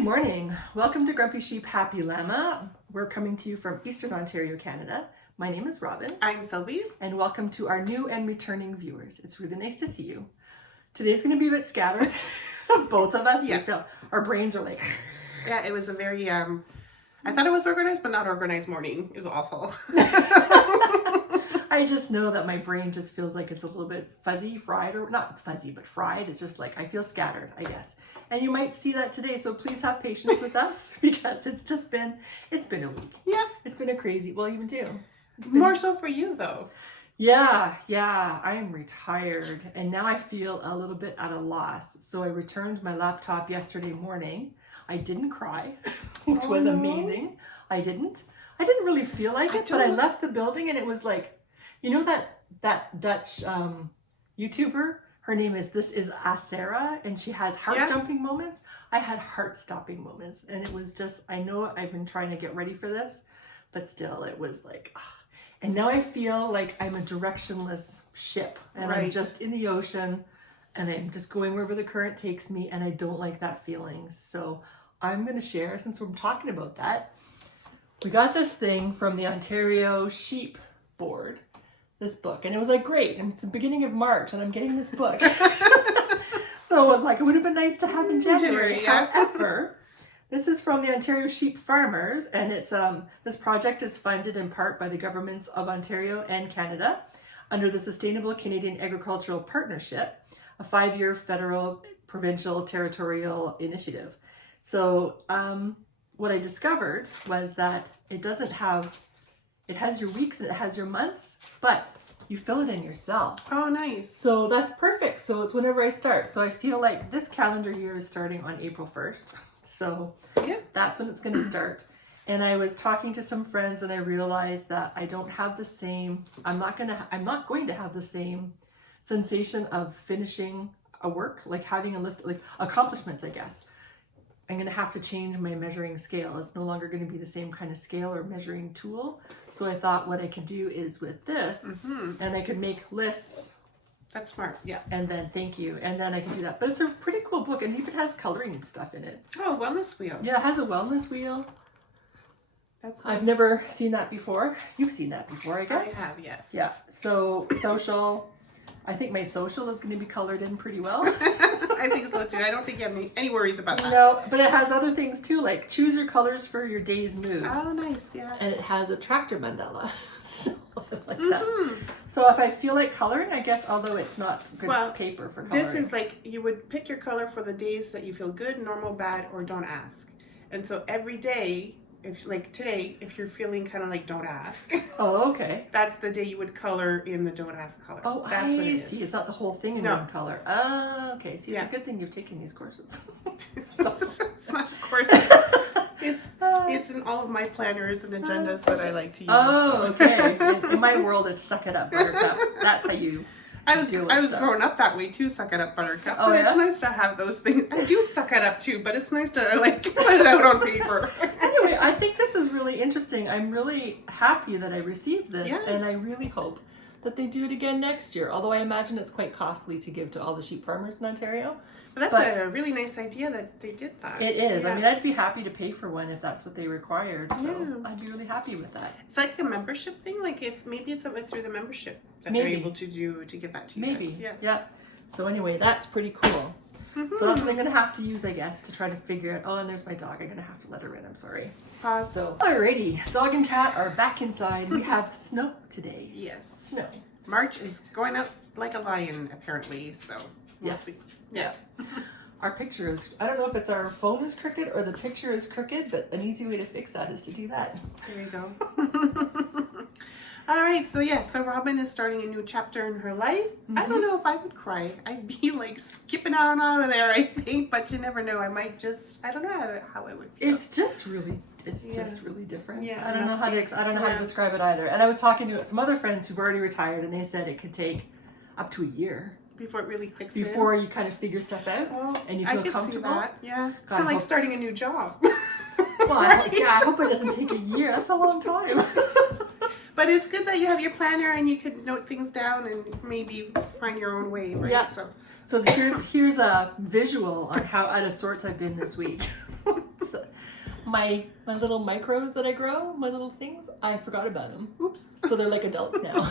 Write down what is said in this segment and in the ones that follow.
Good morning. Welcome to Grumpy Sheep, Happy Llama. We're coming to you from Eastern Ontario, Canada. My name is Robin. I'm Sylvie. And welcome to our new and returning viewers. It's really nice to see you. Today's going to be a bit scattered. Both of us, we feel our brains are like... Yeah, it was a very, I thought it was organized, but not organized morning. It was awful. I just know that my brain just feels like it's a little bit fuzzy, fried, or not fuzzy, but fried. It's just like, I feel scattered, I guess. And you might see that today, so please have patience with us because it's been a week. Yeah. It's been a crazy, well, even too. More so for you, though. Yeah, I am retired, and now I feel a little bit at a loss. So I returned my laptop yesterday morning. I didn't cry, which was amazing. I didn't really feel like it, but I left the building and it was like, you know that Dutch YouTuber? Her name is Asera, and she has heart-jumping moments. I had heart-stopping moments, and it was just, I know I've been trying to get ready for this, but still, it was like, and now I feel like I'm a directionless ship, and I'm just in the ocean, and I'm just going wherever the current takes me, and I don't like that feeling. So I'm going to share, since we're talking about that, we got this thing from the Ontario Sheep Board, this book, and it was like great, and it's the beginning of March and I'm getting this book. So like it would have been nice to have in January. However, this is from the Ontario Sheep Farmers, and it's this project is funded in part by the governments of Ontario and Canada under the Sustainable Canadian Agricultural Partnership, a 5-year federal, provincial, territorial initiative. So what I discovered was that it has your weeks and it has your months, but you fill it in yourself. Oh, nice. So that's perfect. So it's whenever I start. So I feel like this calendar year is starting on April 1st. So that's when it's going to start. And I was talking to some friends and I realized that I don't have the same, I'm not going to have the same sensation of finishing a work, like having a list, like accomplishments, I guess. I'm going to have to change my measuring scale. It's no longer going to be the same kind of scale or measuring tool. So I thought what I could do is with this, and I could make lists. That's smart, yeah. And then, thank you. And then I can do that. But it's a pretty cool book, and even has coloring stuff in it. Oh, wellness wheel. Yeah, it has a wellness wheel. That's nice. I've never seen that before. You've seen that before, I guess. I have, yes. Yeah. So social, I think my social is going to be colored in pretty well. I think so too. I don't think you have any worries about that. No, but it has other things too, like choose your colors for your day's mood. Oh, nice, yeah. And it has a tractor mandala. So like that. So if I feel like coloring, I guess, although it's not good paper for coloring. This is like, you would pick your color for the days that you feel good, normal, bad, or don't ask. And so every day, if like today, if you're feeling kind of like don't ask. Oh, okay. That's the day you would color in the don't ask color. Oh, that's what it is. See. It's not the whole thing in one color. Oh, okay. See, it's a good thing you're taking these courses. It's not of course. It's in all of my planners and agendas that I like to use. Oh, okay. In my world, it's suck it up, buttercup. That's how you. I was growing up that way too, suck it up, buttercup. Oh, but it's nice to have those things. I do suck it up too, but it's nice to like put it out on paper. Anyway, I think this is really interesting. I'm really happy that I received this, and I really hope that they do it again next year. Although I imagine it's quite costly to give to all the sheep farmers in Ontario. But that's a really nice idea that they did that. It is. Yeah. I mean, I'd be happy to pay for one if that's what they required. So I'd be really happy with that. It's like a membership thing. Like if maybe it's something through the membership that they're able to do to give that to you. Maybe. Yeah. So anyway, that's pretty cool. So that's what I'm going to have to use, I guess, to try to figure out. Oh, and there's my dog. I'm going to have to let her in. I'm sorry. Pause. So, alrighty. Dog and cat are back inside. We have snow today. Yes. Snow. March is going out like a lion, apparently. So, we'll see. Yeah. Our picture is, I don't know if it's our phone is crooked or the picture is crooked, but an easy way to fix that is to do that. There you go. All right, so Robin is starting a new chapter in her life. I don't know if I would cry. I'd be like skipping on out of there, I think, but you never know. I might just, I don't know how I would feel. It's just really different. Yeah, I don't know how to describe it either. And I was talking to some other friends who've already retired, and they said it could take up to a year. Before it really clicks Before you kind of figure stuff out and you feel comfortable. See that. Yeah. It's kind of like starting a new job. Well, I hope it doesn't take a year. That's a long time. But it's good that you have your planner and you could note things down and maybe find your own way, right? Yeah. So here's a visual on how out of sorts I've been this week. my little micros that I grow, my little things, I forgot about them. Oops. So they're like adults now.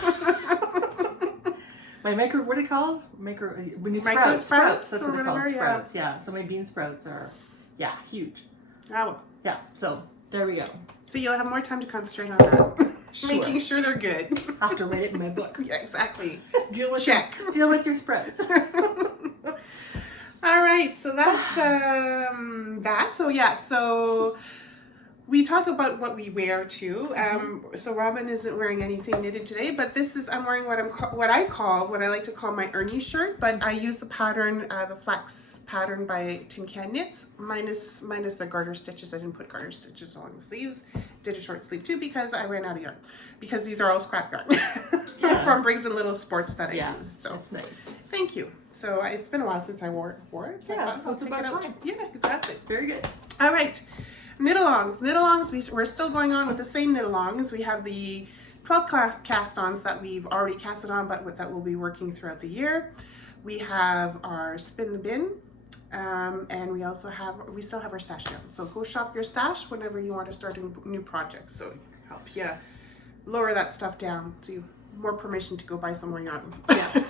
My micro, what are they called? When you Micro sprouts. That's or what they're called, whatever, sprouts. Yeah. So my bean sprouts are, huge. Oh. Yeah. So there we go. So you'll have more time to concentrate on that. Sure. Making sure they're good. I have to write it in my book. Yeah, exactly. Deal with Check. Deal with your sprouts. All right, so that's that. So yeah, so we talk about what we wear too. So Robin isn't wearing anything knitted today, but this is I'm wearing what I like to call my Ernie shirt. But I use the pattern, the flax pattern by Tin Can Knits, minus the garter stitches. I didn't put garter stitches along the sleeves. Did a short sleeve too because I ran out of yarn. Because these are all scrap yarn from Briggs and Little Sports that I used. So that's nice. Thank you. So it's been a while since I wore it. So Yeah, so it's about time. Yeah, exactly. Very good. All right, knit-alongs. Knit-alongs, we're still going on with the same knit-alongs. We have the 12 cast-ons that we've already casted on, but that we'll be working throughout the year. We have our Spin the Bin, and we still have our stash down. So go shop your stash whenever you want to start a new project. So help you lower that stuff down so you more permission to go buy some more yarn. Yeah.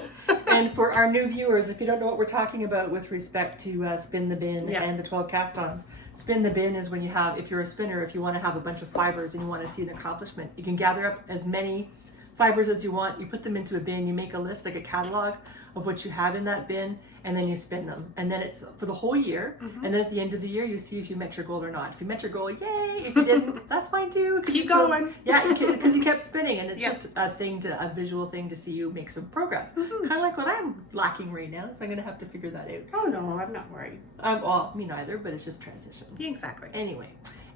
And for our new viewers, if you don't know what we're talking about with respect to Spin the Bin and the 12 cast-ons, Spin the Bin is when you have, if you're a spinner, if you want to have a bunch of fibers and you want to see an accomplishment, you can gather up as many fibers as you want, you put them into a bin, you make a list, like a catalog of what you have in that bin, and then you spin them. And then it's for the whole year, and then at the end of the year, you see if you met your goal or not. If you met your goal, yay! If you didn't, that's fine too. Keep going. Yeah, because you kept spinning, and it's just a visual thing to see you make some progress. Kind of like what I'm lacking right now, so I'm gonna have to figure that out. Oh no, I'm not worried. Well, me neither, but it's just transition. Yeah, exactly. Anyway.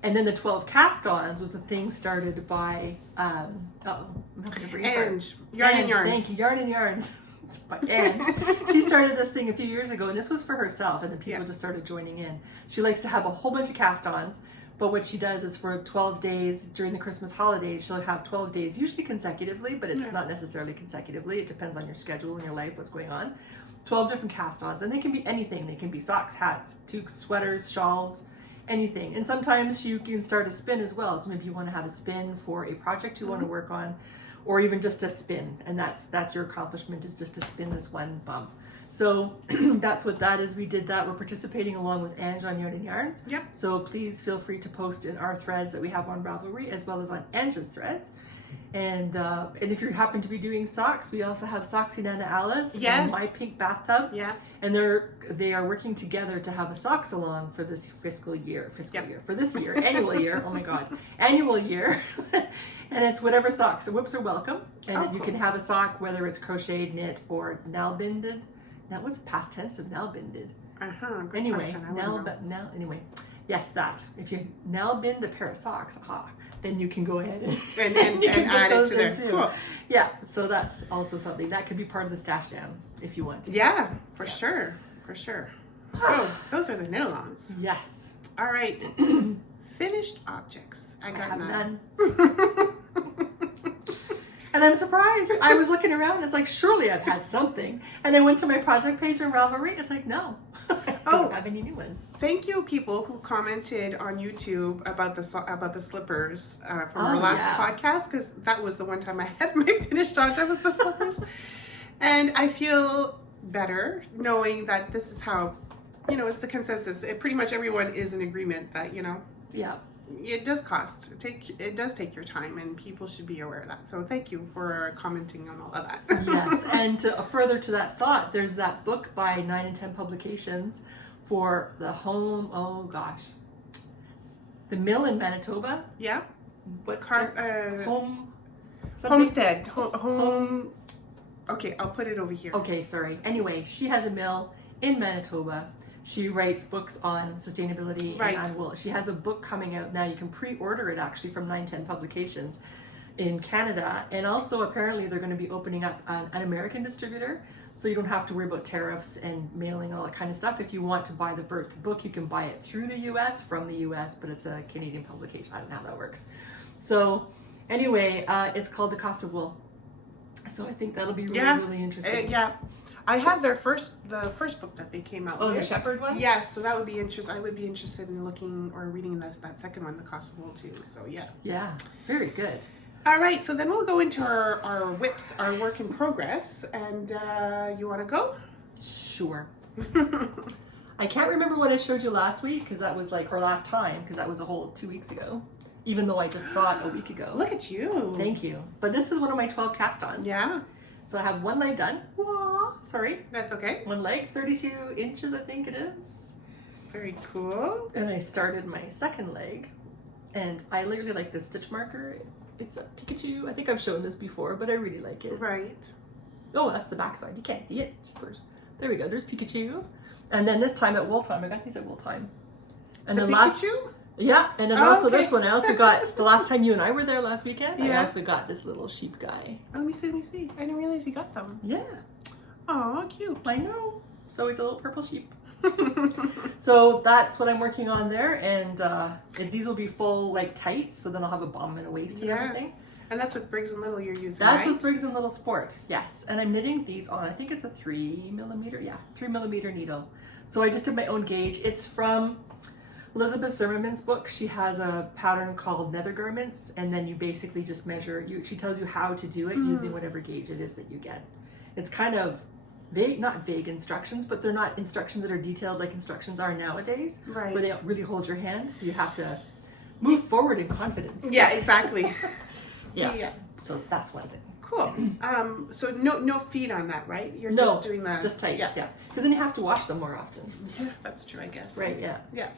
And then the 12 cast-ons was the thing started by, I'm having a brain fart. Yarn and Yarns. Thank you, Yarn and Yarns. And she started this thing a few years ago, and this was for herself, and then people just started joining in. She likes to have a whole bunch of cast-ons, but what she does is for 12 days during the Christmas holidays, she'll have 12 days, usually consecutively, but it's not necessarily consecutively. It depends on your schedule and your life, what's going on. 12 different cast-ons, and they can be anything. They can be socks, hats, toques, sweaters, shawls, anything. And sometimes you can start a spin as well. So maybe you want to have a spin for a project you want to work on, or even just a spin, and that's your accomplishment, is just to spin this one bump. So that's what that is. We did that. We're participating along with Ange on Yarn and Yarns. Yep. So please feel free to post in our threads that we have on Ravelry, as well as on Ange's threads. And if you happen to be doing socks, we also have Socksy Nana Alice and My Pink Bathtub. Yeah. And they are working together to have a socks along for this annual year. Oh my God, annual year. And it's whatever socks. So whips are welcome. And you can have a sock, whether it's crocheted, knit, or nalbinded. Now, what's the past tense of nalbinded? Anyway, anyway, yes, that. If you nalbind a pair of socks, then you can go ahead and add it to there. Cool. Yeah, so that's also something that could be part of the stash down if you want to. Yeah, for sure. So those are the knit-alongs. Yes. All right. Finished objects. I got none. And I'm surprised. I was looking around. It's like, surely I've had something. And I went to my project page on Ravelry. It's like, no, I don't have any new ones. Thank you, people who commented on YouTube about the slippers from our last podcast, because that was the one time I had my finished object was the slippers. And I feel better knowing that this is how, it's the consensus. Pretty much everyone is in agreement that, Yeah. It does cost. It does take your time, and people should be aware of that. So thank you for commenting on all of that. Yes, and further to that thought, there's that book by 9 and 10 Publications for the home. Oh gosh, the mill in Manitoba. Yeah. What home? Homestead. Home. Okay, I'll put it over here. Okay, sorry. Anyway, she has a mill in Manitoba. She writes books on sustainability and wool. She has a book coming out now. You can pre-order it actually from 910 Publications in Canada. And also apparently they're going to be opening up an American distributor. So you don't have to worry about tariffs and mailing, all that kind of stuff. If you want to buy the book, you can buy it through the US, from the US, but it's a Canadian publication. I don't know how that works. So anyway, it's called The Cost of Wool. So I think that'll be really, really interesting. Yeah. I have the first book that they came out Oh, with. the Shepherd one? Yes, so that would be interesting. I would be interested in looking or reading that second one, The Cost of Wool, too. So yeah. Yeah, very good. All right, so then we'll go into our whips, our work in progress. And you want to go? Sure. I can't remember what I showed you last week because that was like, or last time because that was a whole 2 weeks ago. Even though I just saw it a week ago. Look at you. Thank you. But this is one of my 12 cast-ons. Yeah. So I have one leg done. Wah, sorry. That's okay. One leg, 32 inches I think it is. Very cool. And I started my second leg. And I literally like this stitch marker. It's a Pikachu. I think I've shown this before, but I really like it. Right. Oh, that's the back side. You can't see it. There we go. There's Pikachu. And then this time at wool time, I got these at wool time. And the then Pikachu? Yeah, and then also okay. this one, I also got, the last time you and I were there last weekend, Yeah. I also got this little sheep guy. Oh, let me see. I didn't realize you got them. Yeah, Oh, cute. I know. So he's a little purple sheep. So that's what I'm working on there, and these will be full like tights, so then I'll have a bum and a waist and everything. And that's with Briggs and Little you're using, That's right? with Briggs and Little Sport, yes. And I'm knitting these on, I think it's a 3mm, 3mm needle. So I just did my own gauge. It's from Elizabeth Zimmerman's book. She has a pattern called Nether Garments, and then you basically just measure. She tells you how to do it using whatever gauge it is that you get. It's kind of vague, not vague instructions, but they're not instructions that are detailed like instructions are nowadays, Right. where they don't really hold your hand, so you have to move forward in confidence. Yeah, exactly. Yeah. So that's one thing. Cool. So no feet on that, right? You're No, just doing the just tights, yeah. Because then you have to wash them more often. Yeah, that's true, I guess. Right, yeah. Yeah.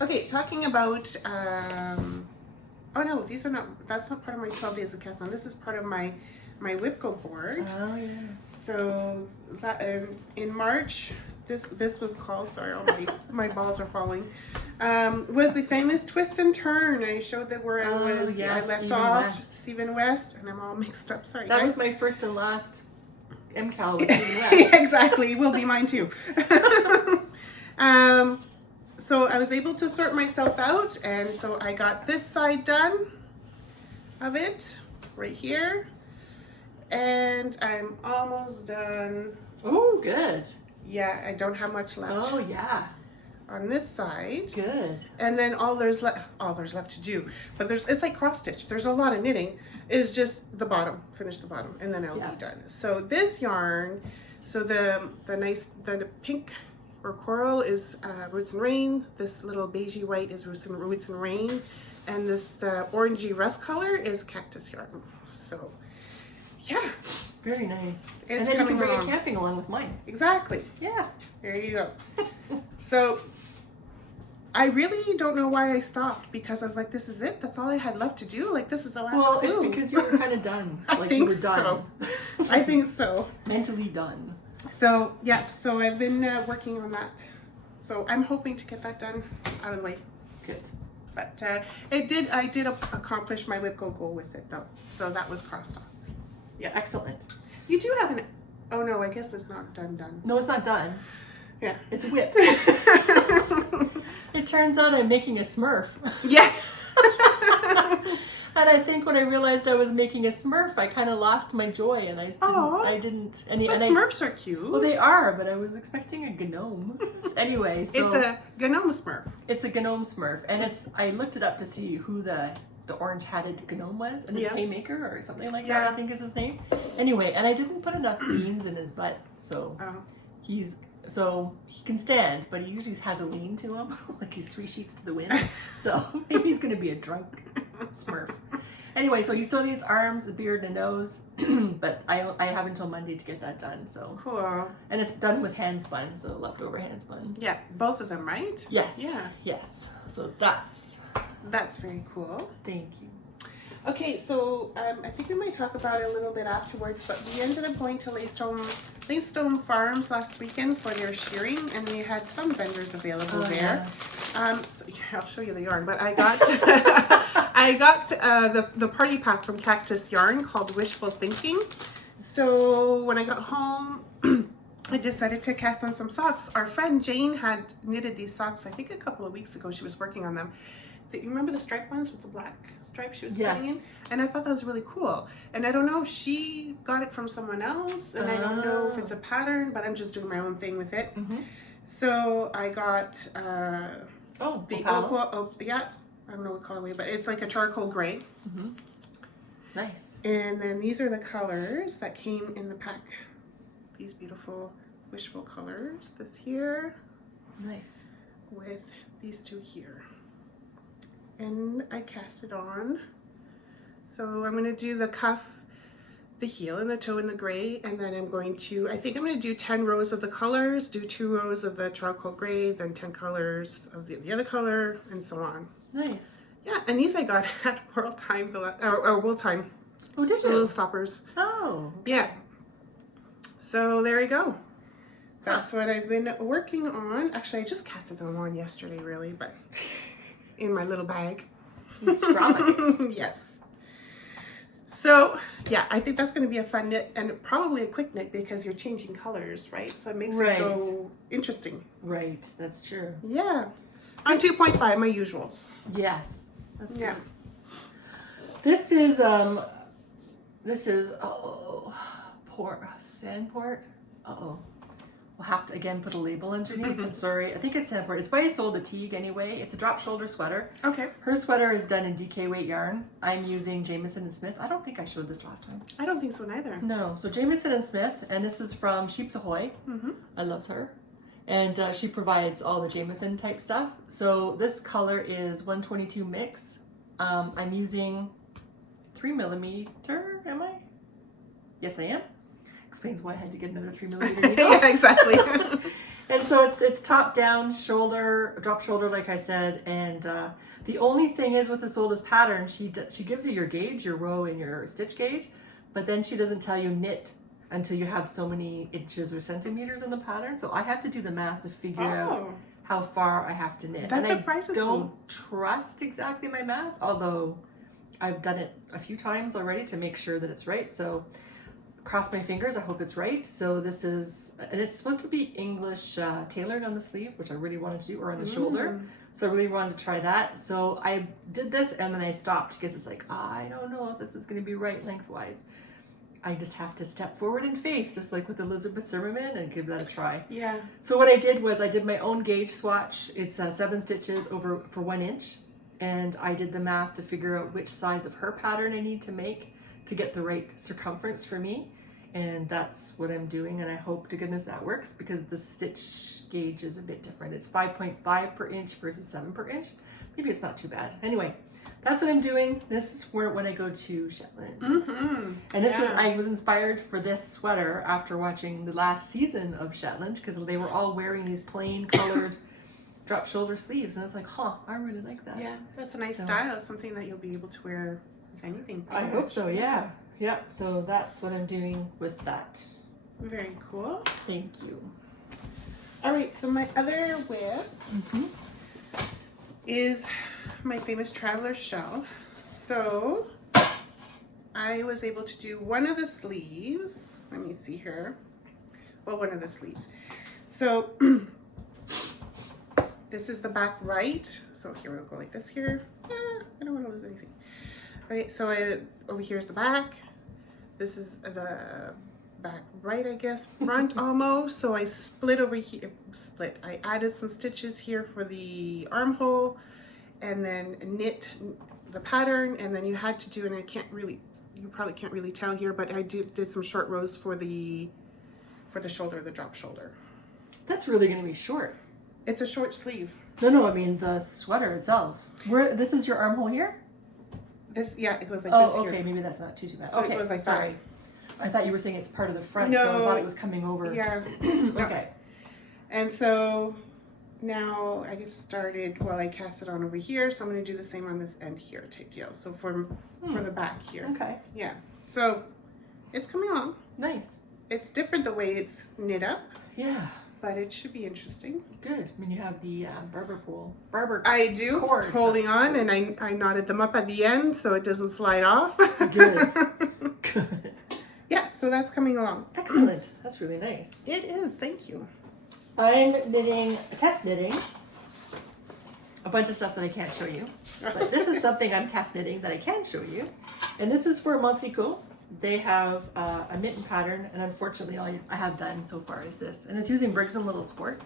Okay, talking about oh no, these are not, that's not part of my 12 days of cast on. This is part of my Whipco board. Oh, yeah. So that in March, this was called, sorry, all my balls are falling, was the famous twist and turn. I showed that where I was, yeah, I left Stephen off West. Stephen West, and I'm all mixed up, sorry That guys. was my first and last MCAL with Stephen West. Exactly, will be mine too. So I was able to sort myself out, and so I got this side done of it, right here, and I'm almost done. Oh, good. Yeah, I don't have much left Oh, yeah. on this side, Good. and then all there's left to do. But it's like cross stitch. There's a lot of knitting. Is just the bottom, finish the bottom, and then I'll be done. So this yarn, so the pink or coral is Roots and Rain. This little beigey white is Roots and Rain, and this orangey rust color is Cactus yarn. So yeah, Very nice. It's and then you coming can bring along. it camping along with mine. exactly. Yeah, there you go. So I really don't know why I stopped, because I was like, this is it. That's all I had left to do. Like, this is the last Well, clue. it's because you were kind of done. I Like think you were done. so. I think so. Mentally done. So yeah, so I've been working on that. So I'm hoping to get that done out of the way. Good. But I did accomplish my Whipco goal with it though. So that was crossed off. Yeah, excellent. You do have an, oh no, I guess it's not done. No, it's not done. Yeah. It's a whip. It turns out I'm making a Smurf. Yeah. And I think when I realized I was making a Smurf, I kind of lost my joy, and I Aw. didn't. But Smurfs are cute. Well, they are, but I was expecting a gnome. Anyway, so It's a gnome Smurf. it's a gnome Smurf, and I looked it up to see who the orange-hatted gnome was, and it's Yeah. Haymaker or something like Yeah. that, I think is his name. Anyway, and I didn't put enough beans in his butt, so Oh. so he can stand, but he usually has a lean to him, like he's 3 sheets to the wind. So maybe he's gonna be a drunk Smurf. Anyway, so he still needs arms, a beard, and a nose, but I have until Monday to get that done. So Cool. and it's done with hand spun, so leftover hand spun. Yeah, both of them, right? Yes. Yeah. Yes. So that's. That's very cool. Thank you. Okay, so I think we might talk about it a little bit afterwards, but we ended up going to Leystone Farms last weekend for their shearing, and they had some vendors available there. So, yeah, I'll show you the yarn, but I got I got the party pack from Cactus Yarn called Wishful Thinking. So when I got home, I decided to cast on some socks. Our friend Jane had knitted these socks, I think a couple of weeks ago. She was working on them. you remember the striped ones with the black stripes she was Yes. putting in? And I thought that was really cool. And I don't know if she got it from someone else, and I don't know if it's a pattern, but I'm just doing my own thing with it. Mm-hmm. So I got the opal. yeah, I don't know what colorway, but it's like a charcoal gray. Mm-hmm. Nice. And then these are the colors that came in the pack. These beautiful wishful colors. This here. Nice. With these two here. And I cast it on. So I'm going to do the cuff, the heel, and the toe in the gray, and then I'm going to, I think I'm going to do 10 rows of the colors, do 2 rows of the charcoal gray, then 10 colors of the other color, and so on. Nice. Yeah, and these I got at World Time, or World Time. Oh, did The you? little stoppers. Oh. Yeah. So there you go. That's what I've been working on. Actually, I just casted them on yesterday, really, but in my little bag. You scrap it. Yes. So, yeah, I think that's going to be a fun knit and probably a quick knit because you're changing colors, right? So it makes it go interesting. Right, that's true. Yeah. On 2.5, my usuals. Yes. That's Yeah. good. This is Sandport. We'll have to again put a label underneath. I'm sorry. I think it's Sandport. It's by Sold a Teague anyway. It's a drop shoulder sweater. Okay. Her sweater is done in DK weight yarn. I'm using Jamieson and Smith. I don't think I showed this last time. I don't think so neither. No. So Jamieson and Smith, and this is from Sheeps Ahoy. I loves her. And she provides all the Jamieson type stuff. So this color is 122 mix. I'm using 3mm, am I? Yes, I am. Explains why I had to get another 3mm needle. Yeah, exactly. And so it's top down shoulder, drop shoulder, like I said. And the only thing is with this oldest pattern, she gives you your gauge, your row, and your stitch gauge, but then she doesn't tell you knit until you have so many inches or centimeters in the pattern. So I have to do the math to figure out how far I have to knit. That and surprises I don't me. trust exactly my math, although I've done it a few times already to make sure that it's right. So cross my fingers, I hope it's right. So this is, and it's supposed to be English tailored on the sleeve, which I really wanted to do, or on the shoulder. So I really wanted to try that. So I did this and then I stopped because it's like, I don't know if this is going to be right lengthwise. I just have to step forward in faith, just like with Elizabeth Zimmerman, and give that a try. Yeah. So what I did was I did my own gauge swatch. It's 7 stitches for 1 inch. And I did the math to figure out which size of her pattern I need to make to get the right circumference for me. And that's what I'm doing. And I hope to goodness that works because the stitch gauge is a bit different. It's 5.5 per inch versus 7 per inch. Maybe it's not too bad. Anyway, that's what I'm doing. This is when I go to Shetland. And this was, I was inspired for this sweater after watching the last season of Shetland because they were all wearing these plain colored drop shoulder sleeves. And I was like, I really like that. Yeah, that's a nice style. Something that you'll be able to wear with anything. I hope so, yeah. Yeah, so that's what I'm doing with that. Very cool. Thank you. All right, so my other whip is my famous Traveler shell. So I was able to do one of the sleeves. Let me see here. Well, one of the sleeves. So this is the back right. So here we'll go like this here. I don't want to lose anything. All right, so over here is the back. This is the back right, I guess, front almost. So I split over here, I added some stitches here for the armhole and then knit the pattern. And then you had to do, and you probably can't really tell here, but I did some short rows for the shoulder, the drop shoulder. That's really going to be short. It's a short sleeve. No, I mean the sweater itself. This is your armhole here? This, yeah, it goes like this here. Oh, okay, maybe that's not too bad. So okay, it goes like sorry. I thought you were saying it's part of the front, No, so I thought it was coming over. Yeah. Okay. And so now I get started, I cast it on over here, so I'm going to do the same on this end here type deal. So for the back here. Okay. Yeah. So it's coming along. Nice. It's different the way it's knit up. Yeah. But it should be interesting. Good. I mean, you have the barber I do. cord. Holding on, and I knotted them up at the end so it doesn't slide off. Good. Good. Yeah, so that's coming along. Excellent. That's really nice. It is. Thank you. I'm test knitting a bunch of stuff that I can't show you. But this is something I'm test knitting that I can show you. And this is for Montrico. They have a mitten pattern, and unfortunately all I have done so far is this. And it's using Briggs & Little Sport.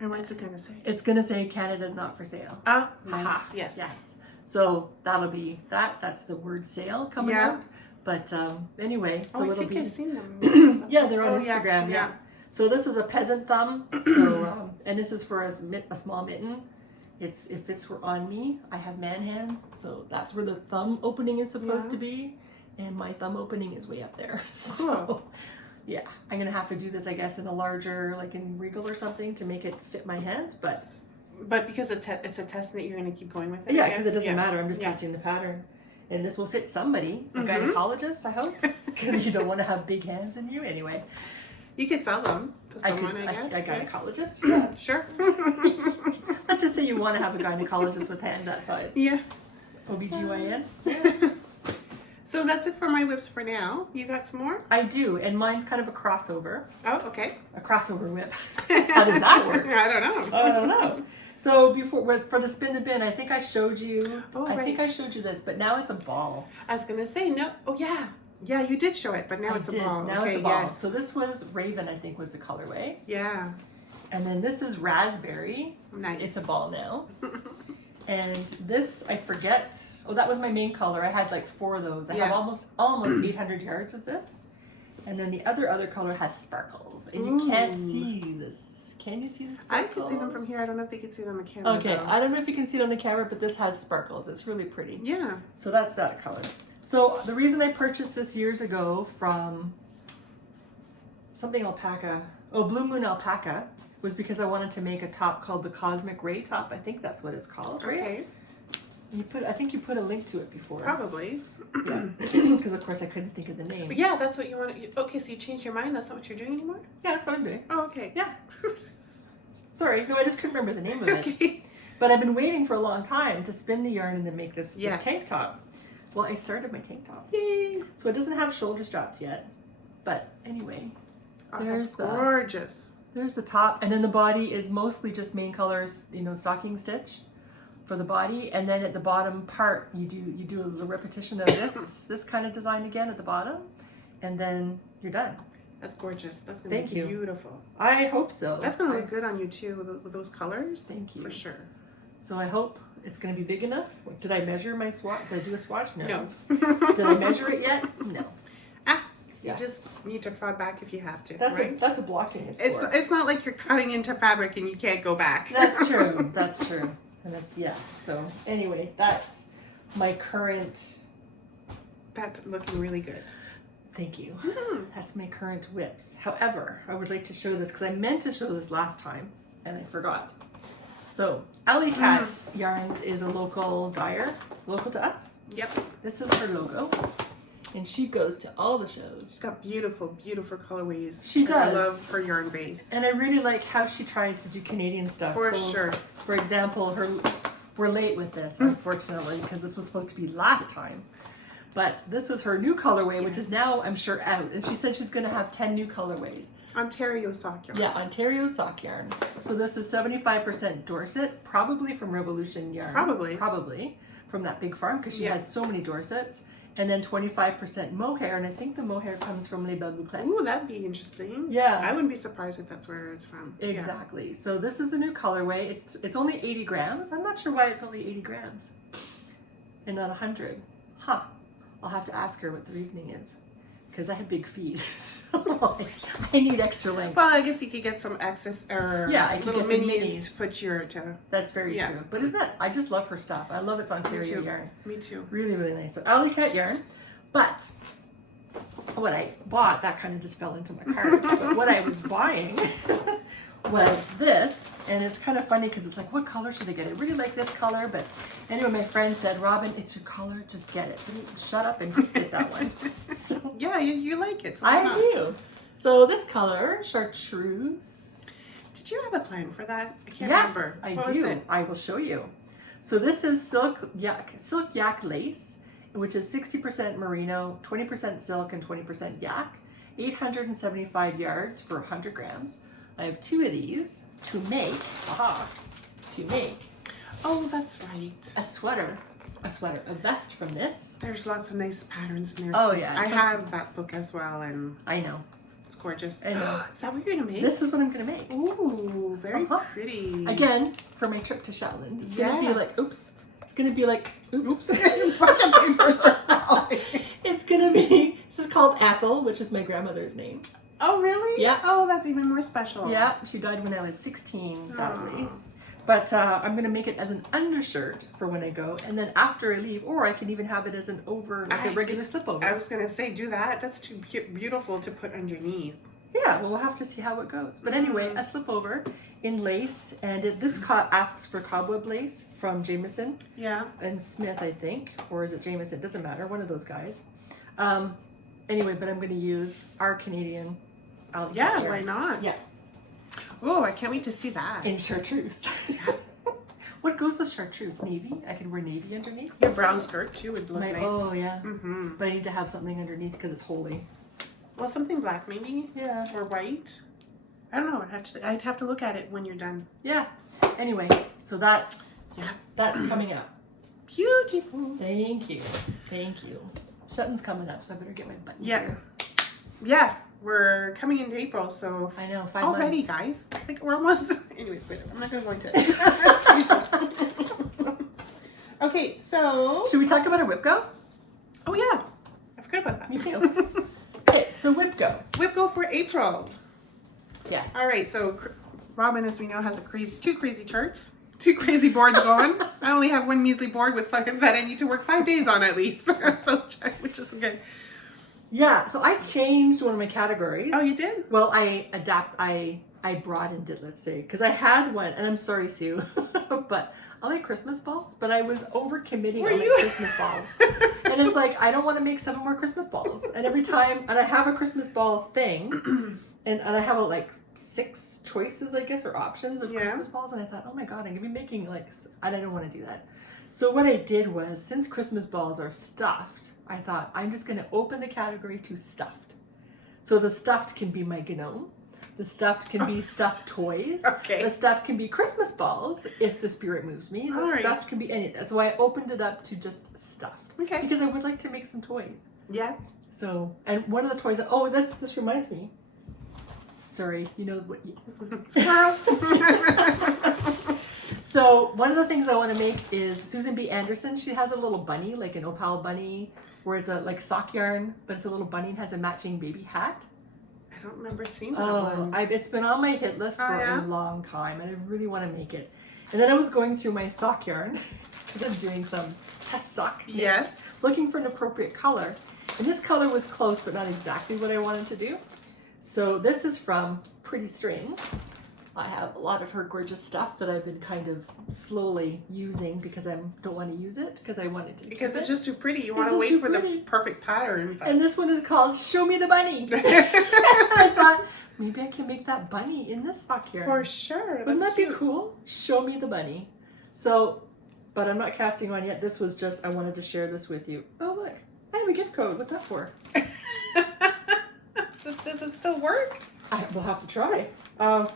And what's it gonna say? It's gonna say Canada's not for sale. Ah, nice. Aha. Yes. Yes. So that'll be that. That's the word sale coming Yeah. out. But anyway, so I it'll think be. I've seen them. Yeah, they're on Oh, Instagram. Yeah. So this is a peasant thumb. So and this is for a small mitten. If it's on me, I have man hands, so that's where the thumb opening is supposed to be, and my thumb opening is way up there. So yeah, I'm gonna have to do this, I guess, in a larger, like in Regal or something, to make it fit my hand. But because it's a test that you're gonna keep going with it. Yeah, because it doesn't matter. I'm just Yeah. testing the pattern. And this will fit somebody, a gynecologist, I hope, because you don't want to have big hands in you anyway. You could sell them to someone, I guess. A gynecologist? Yeah. Sure. Let's just say you want to have a gynecologist with hands that size. Yeah. OBGYN? So that's it for my whips for now. You got some more? I do, and mine's kind of a crossover. Oh, okay. A crossover whip. How does that work? I don't know. I don't know. So for the spin the bin, I think I showed you. Oh, I think right. I showed you this, but now it's a ball. I was gonna say no. Oh yeah. Yeah, you did show it, but now it's a ball. Now okay, it's a ball. Yes. So this was Raven, I think, was the colorway. Yeah. And then this is Raspberry. Nice. It's a ball now. And this, I forget. Oh, that was my main color. I had like 4 of those. I have almost 800 yards of this. And then the other color has sparkles. And you can't see this. Can you see the I sparkles? can see them from here. I don't know if they can see it on the camera. Okay, though. I don't know if you can see it on the camera, but this has sparkles. It's really pretty. Yeah. So that's that color. So the reason I purchased this years ago from something alpaca, Blue Moon Alpaca, was because I wanted to make a top called the Cosmic Ray top. I think that's what it's called, right? Okay. I think you put a link to it before. Probably. Yeah, because of course I couldn't think of the name. But yeah, that's what you want to. Okay, so you changed your mind. That's not what you're doing anymore. Yeah, that's what I'm doing. Oh, okay. Yeah. Sorry, no, I just couldn't remember the name of it. Okay. But I've been waiting for a long time to spin the yarn and then make this Yes. tank top. Well, I started my tank top. Yay. So it doesn't have shoulder straps yet. But anyway, Oh, There's that's the- gorgeous. there's the top. And then the body is mostly just main colors, stocking stitch for the body. And then at the bottom part, you do a little repetition of this kind of design again at the bottom. And then you're done. That's gorgeous. That's gonna Thank be you. beautiful. I hope so. That's gonna look good on you too with those colors. Thank you. For sure. So I hope it's going to be big enough. Did I measure my swatch? Did I do a swatch? No. No. Did I measure it yet? No. You just need to frog back if you have to. That's right? that's what blocking is It's for. it's not like you're cutting into fabric and you can't go back. That's true. That's true. And that's So anyway, that's my current. That's looking really good. Thank you. Mhm. That's my current whips. However, I would like to show this because I meant to show this last time and I forgot. So Alley Cat Yarns is a local dyer, local to us. Yep. This is her logo, and she goes to all the shows. She's got beautiful, beautiful colorways. She And I does. love her yarn base. And I really like how she tries to do Canadian stuff. For So, sure. For example, we're late with this, unfortunately, because this was supposed to be last time. But this was her new colorway, which is now, I'm sure, out. And she said she's going to have 10 new colorways. Ontario sock yarn. Yeah, Ontario sock yarn. So this is 75% Dorset, probably from Revolution Yarn. Probably from that big farm, because she has so many Dorsets. And then 25% mohair, and I think the mohair comes from Les Belles Bouclettes. Ooh, that'd be interesting. Yeah. I wouldn't be surprised if that's where it's from. Yeah. Exactly. So this is the new colorway. It's only 80 grams. I'm not sure why it's only 80 grams and not 100. Huh. I'll have to ask her what the reasoning is, because I have big feet, so I need extra length. Well, I guess you could get some excess or I could little get some minis to put your That's very true. But isn't that? I just love her stuff. I love its Ontario too. yarn. Me too. Really, really nice. So Alley Cat yarn. But what I bought, that kind of just fell into my cart. But what I was buying was this, and it's kind of funny because it's like, what color should I get? I really like this color, but anyway, my friend said, Robin, it's your color, just get it. Just shut up and just get that one. So, Yeah, you like it. So why I not? do. So this color, chartreuse. Did you have a plan for that? I can't Yes, remember. I What was do. it? I will show you. So this is silk yak lace, which is 60% merino, 20% silk, and 20% yak. 875 yards for 100 grams. I have 2 of these to make. Oh, that's right. a vest from this. There's lots of nice patterns in there Oh, too. yeah. I have that book as well, and I know. it's gorgeous. I know. Is that what you're gonna make? This is what I'm gonna make. Ooh, very pretty. Again, for my trip to Shetland. It's gonna be like, oops. It's gonna be like, oops. Bunch of papers are falling. It's gonna be, this is called Ethel, which is my grandmother's name. Oh, really? Yeah. Oh, that's even more special. Yeah, she died when I was 16, sadly. Aw. But I'm gonna make it as an undershirt for when I go, and then after I leave, or I can even have it as an over, like a regular slip over. I was gonna say, do that. That's too beautiful to put underneath. Yeah, well, we'll have to see how it goes. But anyway, a slip over in lace, and this asks for cobweb lace from Jameson Yeah. and Smith, I think, or is it Jameson? Doesn't matter, one of those guys. Anyway, but I'm going to use our Canadian. Yeah, why yarns. not? Yeah, Oh, I can't wait to see that. in chartreuse. What goes with chartreuse? Navy? I can wear navy underneath. Your brown skirt too would look nice. Oh yeah, Mm-hmm. but I need to have something underneath because it's holy. Well, something black maybe. Yeah. Or white. I don't know. I'd have to look at it when you're done. Yeah. Anyway, so that's coming up. Beautiful. Thank you. Thank you. Shetland's coming up, so I better get my button. Yeah. here. Yeah. We're coming into April, so I know. 5 already, months. guys. Like we're almost. Anyways, wait. I'm not gonna go into it. Okay, so. Should we talk about a whip go? Oh yeah, I forgot about that. Me too. Okay, so whip go. Whip go for April. Yes. All right, so Robin, as we know, has two crazy charts, 2 crazy boards going. I only have 1 measly board with that I need to work 5 days on at least, so which is good. Yeah. So I changed one of my categories. Oh, you did? Well, I broadened it, let's say, because I had one, and I'm sorry, Sue, but I like Christmas balls, but I was overcommitting on my Christmas balls. And it's like, I don't want to make 7 more Christmas balls. And every time, and I have a Christmas ball thing, and I have like 6 choices, I guess, or options of Christmas balls. And I thought, oh my God, I'm going to be making like, I don't want to do that. So what I did was, since Christmas balls are stuffed, I thought, I'm just going to open the category to stuffed. So the stuffed can be my gnome. The stuffed can be stuffed toys. Okay. The stuffed can be Christmas balls, if the spirit moves me. The stuffed can be anything. So I opened it up to just stuffed. Okay. Because I would like to make some toys. Yeah. So, and one of the toys, oh, this reminds me. Sorry, you know what? Squirrel. So one of the things I want to make is Susan B. Anderson. She has a little bunny, like an opal bunny, where it's a like sock yarn, but it's a little bunny and has a matching baby hat. I don't remember seeing that one. It's been on my hit list for a long time, and I really want to make it. And then I was going through my sock yarn because I'm doing some test sock knits, Yes. looking for an appropriate color. And this color was close, but not exactly what I wanted to do. So this is from Pretty String. I have a lot of her gorgeous stuff that I've been kind of slowly using because I don't want to use it because I want it to. Because it's just too pretty. You want to wait for the perfect pattern. But... And this one is called Show Me the Bunny. I thought maybe I can make that bunny in this sock yarn. For sure. Wouldn't that be cool? Show me the bunny. So, but I'm not casting on yet. This was just, I wanted to share this with you. Oh, look. I have a gift code. What's that for? Does it still work? We'll have to try.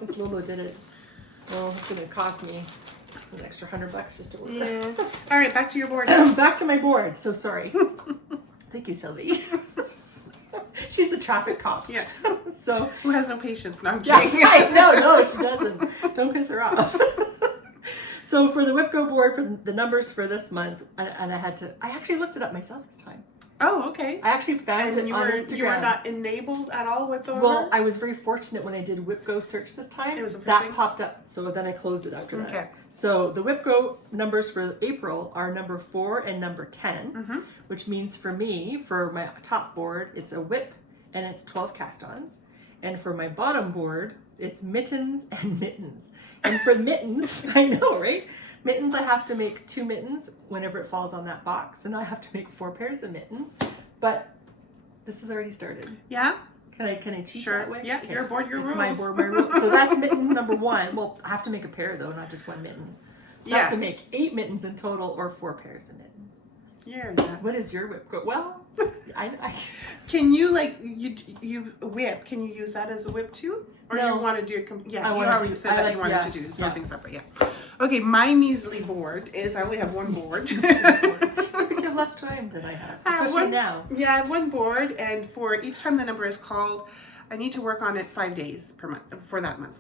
It's Lolo did it. Well, it's going to cost me an extra $100 just to work. Yeah. All right, back to your board. Back to my board. So sorry. Thank you, Sylvie. She's the traffic cop. Yeah. So who has no patience? No, I'm yeah, kidding. no, she doesn't. Don't piss her off. So for the WhipGo board, for the numbers for this month, and I actually looked it up myself this time. Oh, okay. I actually found it on Instagram. You were not enabled at all whatsoever? Well, I was very fortunate when I did WhipGo search this time. It was the first that thing? popped up, so then I closed it after that. Okay. So the WhipGo numbers for April are number 4 and number 10, which means for me, for my top board, it's a whip and it's 12 cast-ons. And for my bottom board, it's mittens and mittens. And for mittens, I know, right? Mittens, I have to make 2 mittens whenever it falls on that box. So now I have to make 4 pairs of mittens. But this has already started. Yeah? Can I cheat Sure. that way? Yeah, Okay. your board, your It's rules. my board, my rules. So that's mitten number 1. Well, I have to make a pair though, not just 1 mitten. So I have to make 8 mittens in total or 4 pairs of mittens. You're nuts. What is your whip? Well, I Can you like you whip? Can you use that as a whip too, or No. you want to do? Yeah, I you wanted already to- said I that like- you wanted yeah, to do yeah. something separate. Yeah. Okay, my measly board is I only have one board. but you have less time than I have, I have especially one- now. Yeah, I have one board, and for each time the number is called, I need to work on it 5 days per month for that month.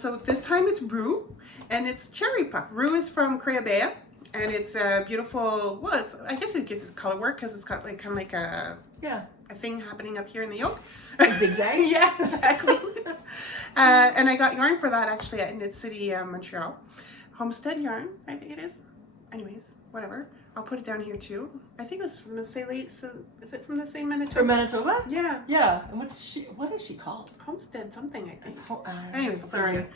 So this time it's Rue, and it's Cherry Puff. Rue is from Crayabea, and it's a beautiful. Well, I guess it gives it color work because it's got like kind of like a thing happening up here in the yoke. Zigzag. Yeah, exactly. And I got yarn for that actually at Knit City, Montreal. Homestead yarn, I think it is. Anyways, whatever. I'll put it down here too. I think it was from the same. Is it from the same Manitoba? From Manitoba? Yeah, Yeah. And what is she called? Homestead something. I think. It's Anyways, sorry.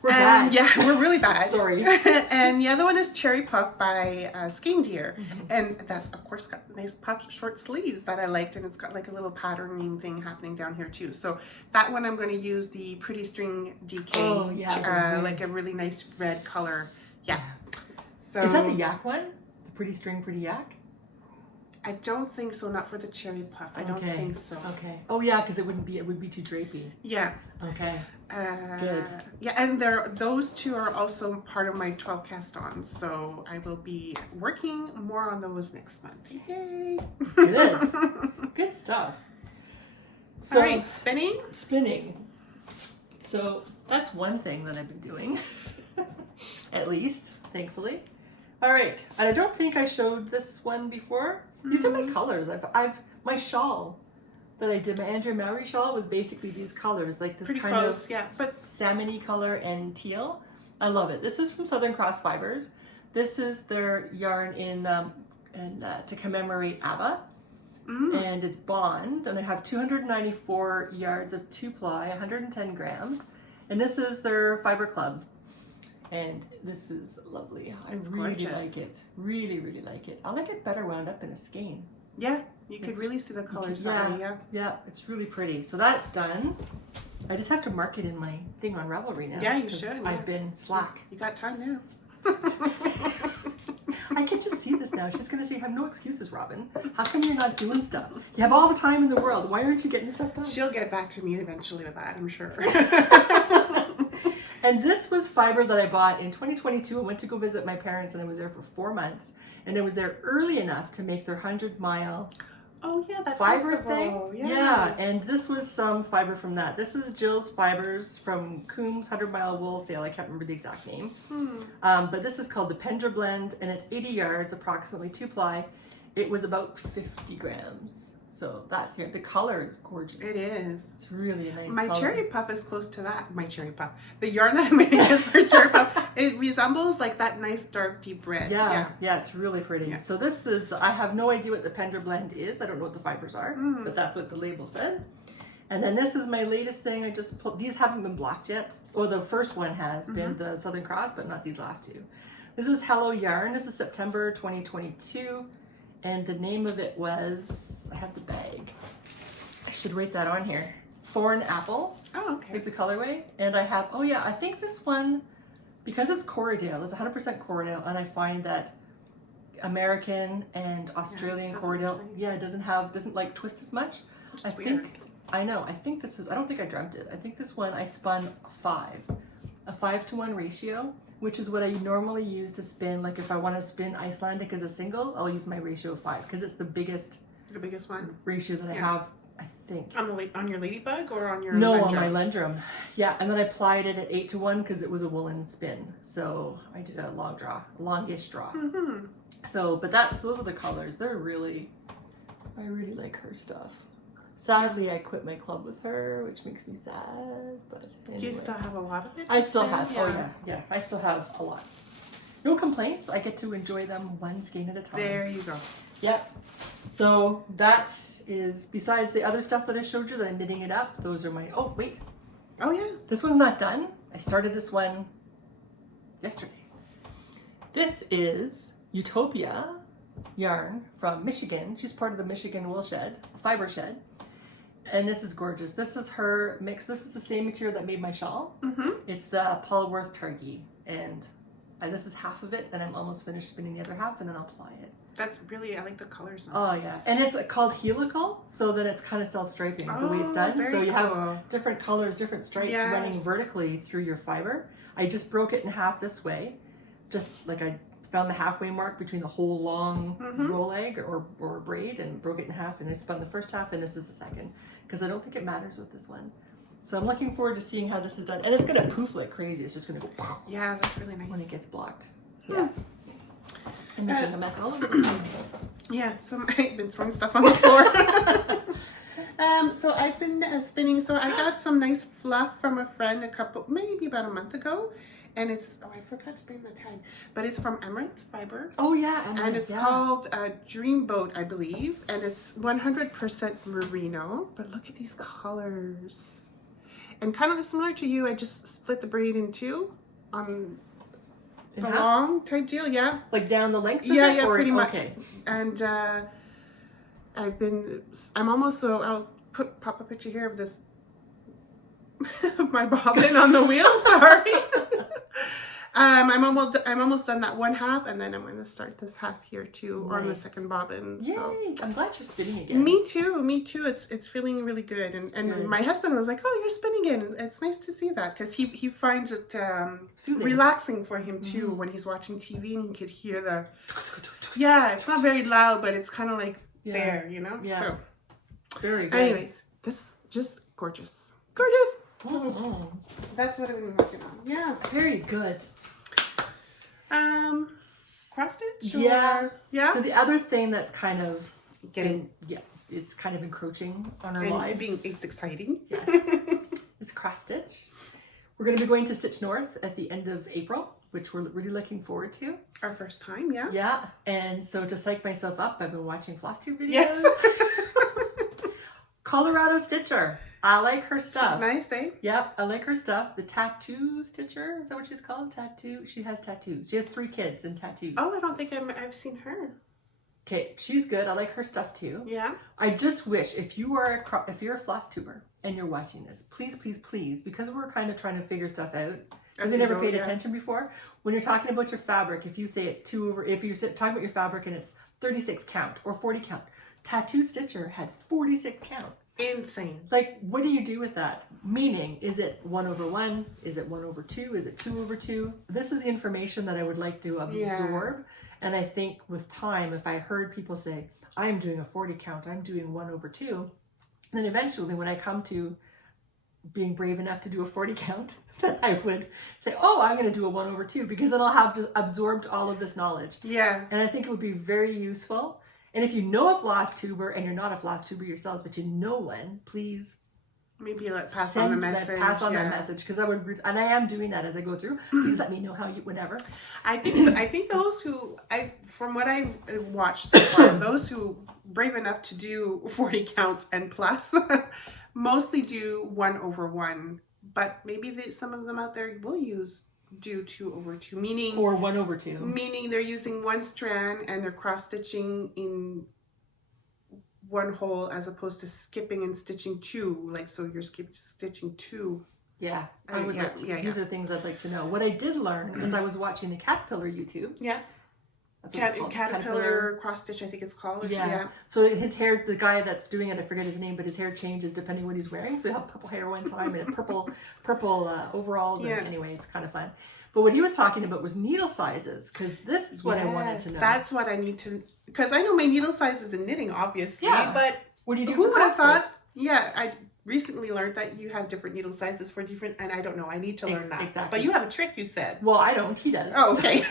We're bad. Yeah, we're really bad. Sorry. And the other one is Cherry Puff by Skein Deer. Mhm. And that's, of course, got nice puffed short sleeves that I liked. And it's got like a little patterning thing happening down here too. So that one I'm going to use the Pretty String DK. Oh, yeah, Like a really nice red color. Yeah. So Is that the yak one? The Pretty String, Pretty Yak? I don't think so. Not for the Cherry Puff. I don't Okay. think so. Okay. Oh yeah, because it would be too drapey. Yeah. Okay. Good. Yeah, and those two are also part of my 12 cast-ons, so I will be working more on those next month. Yay! Good. Good stuff. So, All right, spinning. spinning. So that's one thing that I've been doing, at least, thankfully. All right, and I don't think I showed this one before. These are my colors. I've my shawl that I did, my Andrea Mowry shawl was basically these colors, like this Pretty kind close, of yeah. But salmon-y color and teal. I love it. This is from Southern Cross Fibers. This is their yarn to commemorate ABBA. And it's bond, and I have 294 yards of 2-ply, 110 grams, and this is their fiber club, and this is lovely. It's really gorgeous. like it. Really like it. I like it better wound up in a skein. yeah, you could It's- really see the colors yeah. that way, yeah. Yeah, it's really pretty. So that's done. I just have to mark it in my thing on Ravelry now. Yeah, you 'cause should, I've yeah. been slack. You got time now. I can just see this now. She's going to say, you have no excuses, Robin. How come you're not doing stuff? You have all the time in the world. Why aren't you getting stuff done? She'll get back to me eventually with that, I'm sure. And this was fiber that I bought in 2022. I went to go visit my parents and I was there for 4 months. And I was there early enough to make their 100-mile Oh yeah, that fiber festival. thing. Yeah, and this was some fiber from that. This is Jill's Fibers from Coom's 100-mile wool sale. I can't remember the exact name. But this is called the Pendra Blend, and it's 80 yards, approximately 2-ply. It was about 50 grams. So that's here. The color is gorgeous. It is. It's really a nice My color. Cherry Puff is close to that. My Cherry Puff. The yarn that I'm going to use for Cherry Puff, it resembles like that nice dark deep red. Yeah, it's really pretty. Yeah. So this is, I have no idea what the Pendra Blend is. I don't know what the fibers are, Mm. but that's what the label said. And then this is my latest thing. I just pulled, these haven't been blocked yet. Well, the first one has been the Southern Cross, but not these last two. This is Hello Yarn. This is September 2022. And the name of it was, I have the bag. I should write that on here. Thorn Apple Oh, okay. is the colorway. And I have, oh yeah, I think this one, because it's Corriedale, it's 100% Corriedale, and I find that American and Australian that's Corriedale, interesting. yeah, it doesn't like twist as much. Which I is weird. think, I know, I think this is, I don't think I dreamt it. I think this one I spun a 5-to-1 ratio, which is what I normally use to spin, like if I want to spin Icelandic as a singles, I'll use my ratio of 5, because it's the biggest The biggest one. ratio that I Yeah. have, I think. On your ladybug or on your No, Lendrum? on my Lendrum. Yeah, and then I plied it at 8-to-1 because it was a woolen spin. So I did a long draw, longish draw. Mm-hmm. So, but those are the colors. I really like her stuff. Sadly, I quit my club with her, which makes me sad, but anyway. Do you still have a lot of it? I still to spin? have, oh yeah, I still have a lot. No complaints, I get to enjoy them one skein at a time. There you go. Yep. So that is, besides the other stuff that I showed you that I'm knitting it up, those are my, oh wait, Oh yeah. this one's not done. I started this one yesterday. This is Utopia yarn from Michigan. She's part of the Michigan Wool Shed, Fiber Shed. And this is gorgeous. This is her mix. This is the same material that made my shawl. Mm-hmm. It's the Paulworth Targhee. And this is half of it, and I'm almost finished spinning the other half, and then I'll apply it. That's really, I like the colors. Oh yeah, and it's called helical, so that it's kind of self-striping the way it's done. So you have different colors, different stripes running vertically through your fiber. I just broke it in half this way, just like I found the halfway mark between the whole long roll egg or braid and broke it in half, and I spun the first half and this is the second, because I don't think it matters with this one. So I'm looking forward to seeing how this is done, and it's gonna poof like crazy. It's just gonna go. Yeah, that's really nice when it gets blocked. Yeah. I'm making a mess all over the place. Yeah, so I've been throwing stuff on the floor. So I've been spinning. So I got some nice fluff from a friend maybe about a month ago. And it's, I forgot to bring the tag, but it's from Amaranth Fiber. Oh yeah, Amaranth, and it's called Dreamboat, I believe. And it's 100% merino. But look at these colors. And kind of similar to you, I just split the braid in two on the long type deal, yeah. Like down the length of it? Yeah, pretty much. And I'm almost, so I'll pop a picture here of this, of my bobbin on the wheel, sorry. I'm almost done that one half, and then I'm going to start this half here too on the second bobbin. Yay! So I'm glad you're spinning again. Me too. It's feeling really good, and my husband was like, "Oh, you're spinning again." It's nice to see that because he finds it relaxing for him too when he's watching TV and he could hear the. Yeah, it's not very loud, but it's kind of like there, you know. Yeah. So very good. Anyways, this is just gorgeous. Gorgeous. Mm-hmm. That's what I've been working on. Yeah. Very good. Cross stitch? Yeah. Yeah. So the other thing that's kind of getting it's kind of encroaching on our lives. It's exciting. Yes. It's cross stitch. We're going to be going to Stitch North at the end of April, which we're really looking forward to. Our first time, yeah. Yeah. And so to psych myself up, I've been watching FlossTube videos. Yes. Colorado Stitcher. I like her stuff. She's nice, eh? Yep, I like her stuff. The Tattoo Stitcher, is that what she's called? Tattoo? She has tattoos. She has 3 kids and tattoos. Oh, I don't think I've seen her. Okay, she's good. I like her stuff too. Yeah. I just wish if you're a floss tuber and you're watching this, please, please, please, because we're kind of trying to figure stuff out. Because we never paid attention before. When you're talking about your fabric, if you say it's if you're talking about your fabric and it's 36 count or 40 count, Tattoo Stitcher had 46 count. Insane. Like, what do you do with that? Meaning, is it 1/1? Is it 1/2? Is it 2/2? This is the information that I would like to absorb. Yeah. And I think with time, if I heard people say, I'm doing a 40 count, I'm doing 1/2, then eventually when I come to being brave enough to do a 40 count, then I would say, oh, I'm going to do a 1/2, because then I'll have just absorbed all of this knowledge. Yeah. And I think it would be very useful. And if you know a floss tuber and you're not a floss tuber yourselves, but you know one, please maybe pass on the message. Pass on that message, because I would, and I am doing that as I go through. Please let me know how you, whatever. I think those who from what I've watched so far, those who brave enough to do 40 counts and plus, mostly do 1/1. But maybe some of them out there will do 2/2, meaning or 1/2, meaning they're using one strand and they're cross stitching in one hole as opposed to skipping and stitching 2, like, so you're stitching 2. Yeah, I would like to. These are things I'd like to know. What I did learn is I was watching the Caterpillar YouTube. Yeah. Caterpillar cross stitch, I think it's called. Yeah. So his hair, the guy that's doing it, I forget his name, but his hair changes depending what he's wearing. So he'll have purple hair one time and a purple overalls. And anyway, it's kind of fun. But what he was talking about was needle sizes, because this is what I wanted to know. That's what I need to, because I know my needle sizes in knitting, obviously. Yeah. But what do you do? Who would have thought? Yeah, I recently learned that you have different needle sizes for different, and I don't know. I need to learn that. Exactly. But you have a trick, you said. Well, I don't. He does. Oh, okay.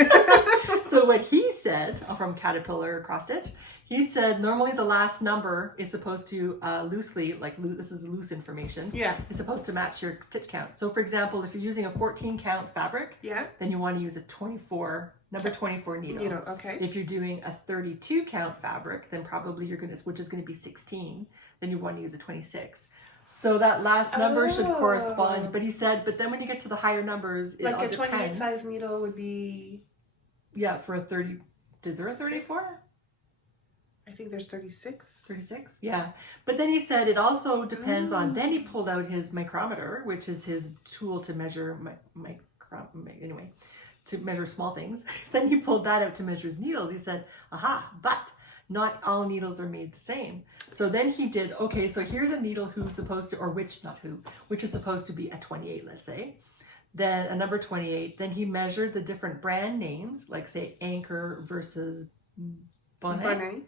So what he said from Caterpillar Cross Stitch, he said normally the last number is supposed to loosely, this is loose information. Yeah. Is supposed to match your stitch count. So for example, if you're using a 14 count fabric, then you want to use a 24 needle. Okay. If you're doing a 32 count fabric, then probably which is going to be 16, then you want to use a 26. So that last number should correspond. But he said, but then when you get to the higher numbers, it all depends. 28 size needle would be. Yeah, for a 30. Is there a 34? I think there's 36. 36? Yeah. But then he said it also depends on, then he pulled out his micrometer, which is his tool to measure anyway, to measure small things. Then he pulled that out to measure his needles. He said, aha, but not all needles are made the same. So then he did, okay, so here's a needle who's supposed to, or which, not who, which is supposed to be a 28, let's say. Then a number 28. Then he measured the different brand names, like say Anchor versus Bonnet.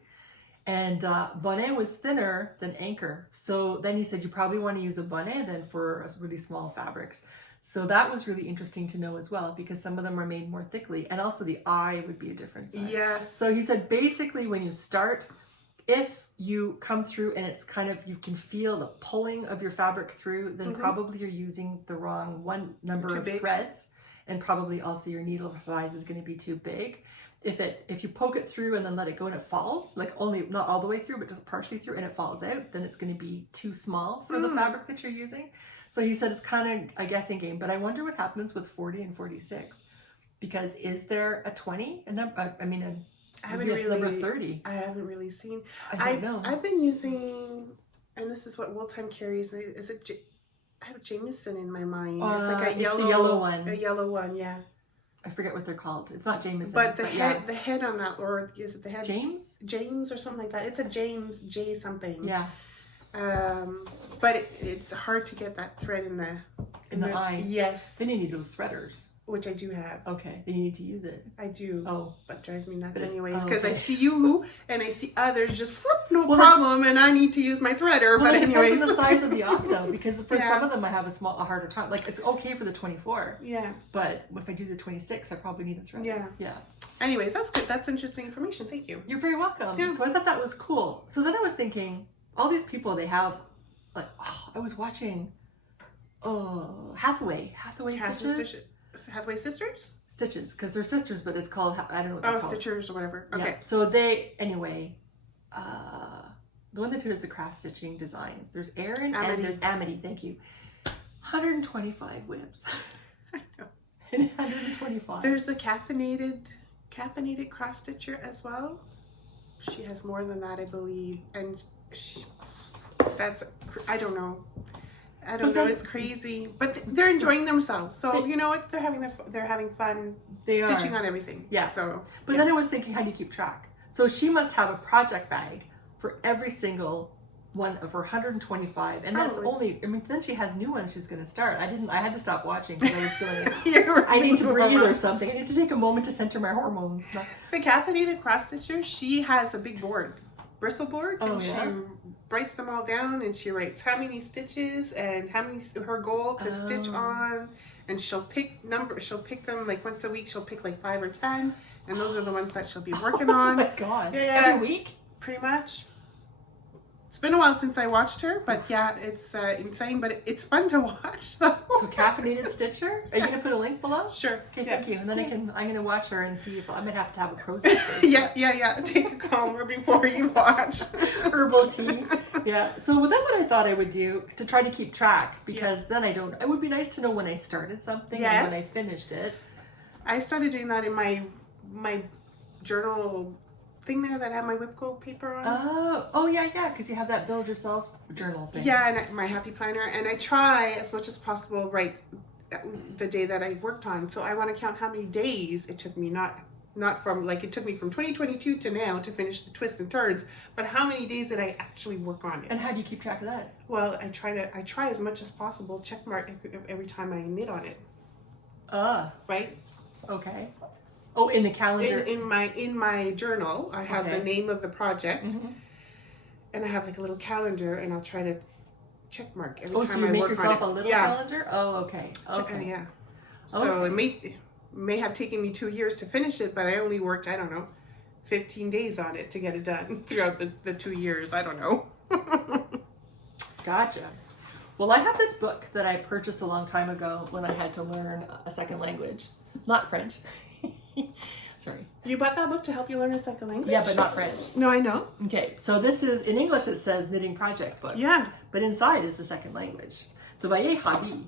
And Bonnet was thinner than Anchor. So then he said, you probably want to use a Bonnet then for really small fabrics. So that was really interesting to know as well, because some of them are made more thickly, and also the eye would be a different size. Yes. So he said, basically when you start, if you come through and it's kind of, you can feel the pulling of your fabric through, then probably you're using the wrong number of threads, and probably also your needle size is going to be too big. If you poke it through and then let it go and it falls, like only, not all the way through, but just partially through, and it falls out, then it's going to be too small for the fabric that you're using. So he said it's kind of a guessing game, but I wonder what happens with 40 and 46, because is there a 20? Number 30. I haven't really seen. I don't know. I've been using, and this is what Wool Time carries. Is it? I have Jameson in my mind. It's like a yellow one. A yellow one, yeah. I forget what they're called. It's not Jameson. But the head on that, or is it the head? James or something like that. It's a James J something. Yeah. But it's hard to get that thread in the eye. Yes. Then you need those threaders. Which I do have. Okay. Then you need to use it. I do. Oh. But it drives me nuts anyways, because okay. I see you and I see others just no problem, and I need to use my threader. Well, but it anyways. depends on the size of the eye though, because for some of them I have a harder time. Like it's okay for the 24. Yeah. But if I do the 26, I probably need a threader. Yeah. Yeah. Anyways, that's good. That's interesting information. Thank you. You're very welcome. Yeah. So I thought that was cool. So then I was thinking, all these people, they have, like, I was watching Hathaway Stitches? Hathaway Sisters? Stitches, because they're sisters, but it's called, I don't know what they're called. Stitchers or whatever. Okay. Yeah. So they, anyway, the one that does the cross stitching designs, there's Erin and there's Amity, thank you. 125 whips. I know. 125. There's the caffeinated cross stitcher as well. She has more than that, I believe, and I don't know. It's crazy, but they're enjoying themselves. So you know what? They're having fun. Stitching on everything. Yeah. So, but then I was thinking, how do you keep track? So she must have a project bag for every single one of her 125, and that's only. I mean, then she has new ones she's going to start. I had to stop watching because I was feeling I need to breathe or something. I need to take a moment to center my hormones. The caffeinated cross stitcher, she has a big board. Bristle board, and she writes them all down, and she writes how many stitches and how many her goal to stitch on, and she'll pick them like once a week. She'll pick like 5 or 10, and those are the ones that she'll be working on. Oh my god! Yeah, every week, pretty much. It's been a while since I watched her, but yeah, it's insane, but it's fun to watch. So caffeinated stitcher. Are you gonna put a link below? Sure. Okay, thank you. And then I'm gonna watch her and see if I might have to have a Prozac first. Yeah. Take a calmer before you watch. Herbal tea. Yeah. So then what I thought I would do to try to keep track, because then it would be nice to know when I started something and when I finished it. I started doing that in my journal thing there that I have my Whipco paper on. Oh yeah, because you have that build yourself journal thing. Yeah, and my happy planner, and I try as much as possible write the day that I worked on. So I want to count how many days it took me, not from like it took me from 2022 to now to finish the twists and turns, but how many days did I actually work on it? And how do you keep track of that? Well, I try as much as possible check mark every time I knit on it. Right? Okay. Oh, in the calendar. In my journal, I have the name of the project, and I have like a little calendar, and I'll try to check mark every time I work on it. Oh, so you make yourself a little calendar? Oh, okay. Yeah. So it may have taken me 2 years to finish it, but I only worked, I don't know, 15 days on it to get it done throughout the 2 years. I don't know. Gotcha. Well, I have this book that I purchased a long time ago when I had to learn a second language, not French. Sorry. You bought that book to help you learn a second language? Yeah, but not French. No, I know. Okay, so this is, in English it says Knitting Project Book. Yeah. But inside is the second language. So Voyez Habi.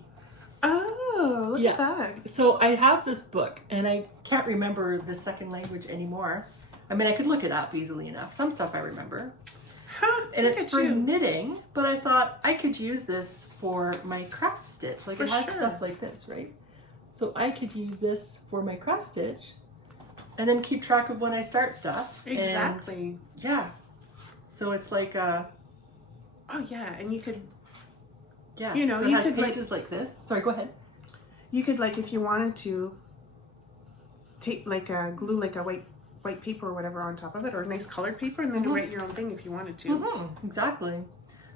Oh, look at that. So I have this book, and I can't remember the second language anymore. I mean, I could look it up easily enough. Some stuff I remember. And it's for knitting, but I thought I could use this for my cross stitch. Like it has stuff like this, right? So I could use this for my cross stitch and then keep track of when I start stuff. Exactly. And, yeah. So it's like a... Oh, yeah. And you could, Yeah. You know, so it you has could, pages like this. Sorry, go ahead. you could, like, if you wanted to, take, like, glue, like, a white paper or whatever on top of it, or a nice colored paper, and then write your own thing if you wanted to. Exactly.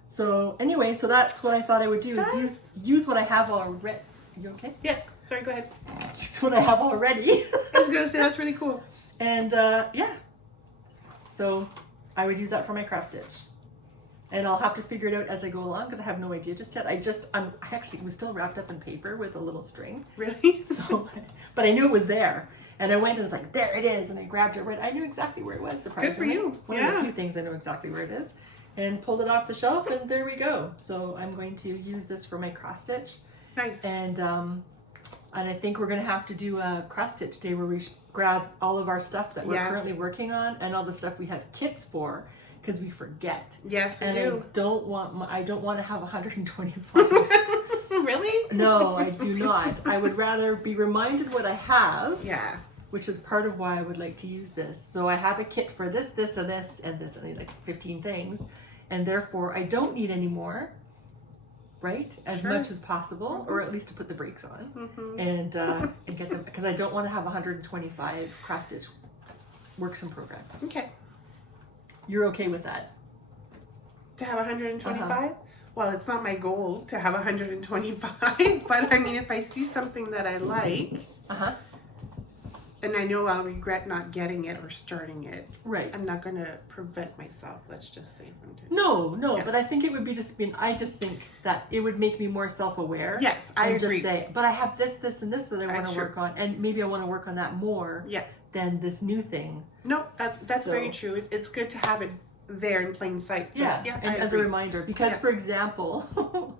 So anyway, so that's what I thought I would do, is use what I have already. You okay? Yeah. Sorry, go ahead. Use what I have already. I was going to say, that's really cool. And yeah. So I would use that for my cross stitch. And I'll have to figure it out as I go along because I have no idea just yet. I actually was still wrapped up in paper with a little string. Really? So, but I knew it was there. And I went and was like, there it is. And I grabbed it right. I knew exactly where it was, surprisingly. Good for you. One of the few things I know exactly where it is. And pulled it off the shelf, and there we go. So I'm going to use this for my cross stitch. Nice. And I think we're going to have to do a cross stitch day where we grab all of our stuff that we're currently working on and all the stuff we have kits for, because we forget. Yes, we and do. I don't want to have 125. Really? No, I do not. I would rather be reminded what I have. Yeah. Which is part of why I would like to use this. So I have a kit for this, this, and this, and this, and like 15 things. And therefore, I don't need any more, right? As much as possible, or at least to put the brakes on. And get them, because I don't want to have 125 cross stitch works in progress. Okay. You're okay with that? To have 125? Well, it's not my goal to have 125, but I mean, if I see something that I like, and I know I'll regret not getting it or starting it, right? I'm not going to prevent myself, let's just say, from doing No, but I think it would be I just think that it would make me more self-aware. Yes, I agree. Just say, but I have this, this, and this that I want to work on, and maybe I want to work on that more than this new thing. No, that's very true. It's good to have it there in plain sight. So, and as a reminder, because for example,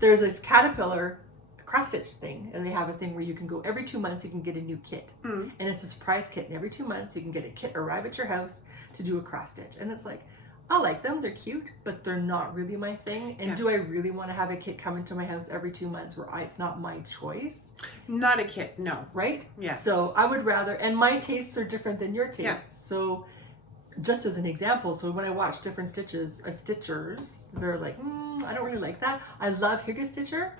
there's this Caterpillar cross stitch thing, and they have a thing where you can go every 2 months, you can get a new kit, and it's a surprise kit, and every 2 months you can get a kit arrive at your house to do a cross stitch. And it's like, I like them, they're cute, but they're not really my thing. And do I really want to have a kit come into my house every 2 months where it's not my choice? Not a kit, no. Right? Yeah. So I would rather, and my tastes are different than your tastes. So just as an example, so when I watch different stitchers, they're like, I don't really like that. I love Hygge Stitcher,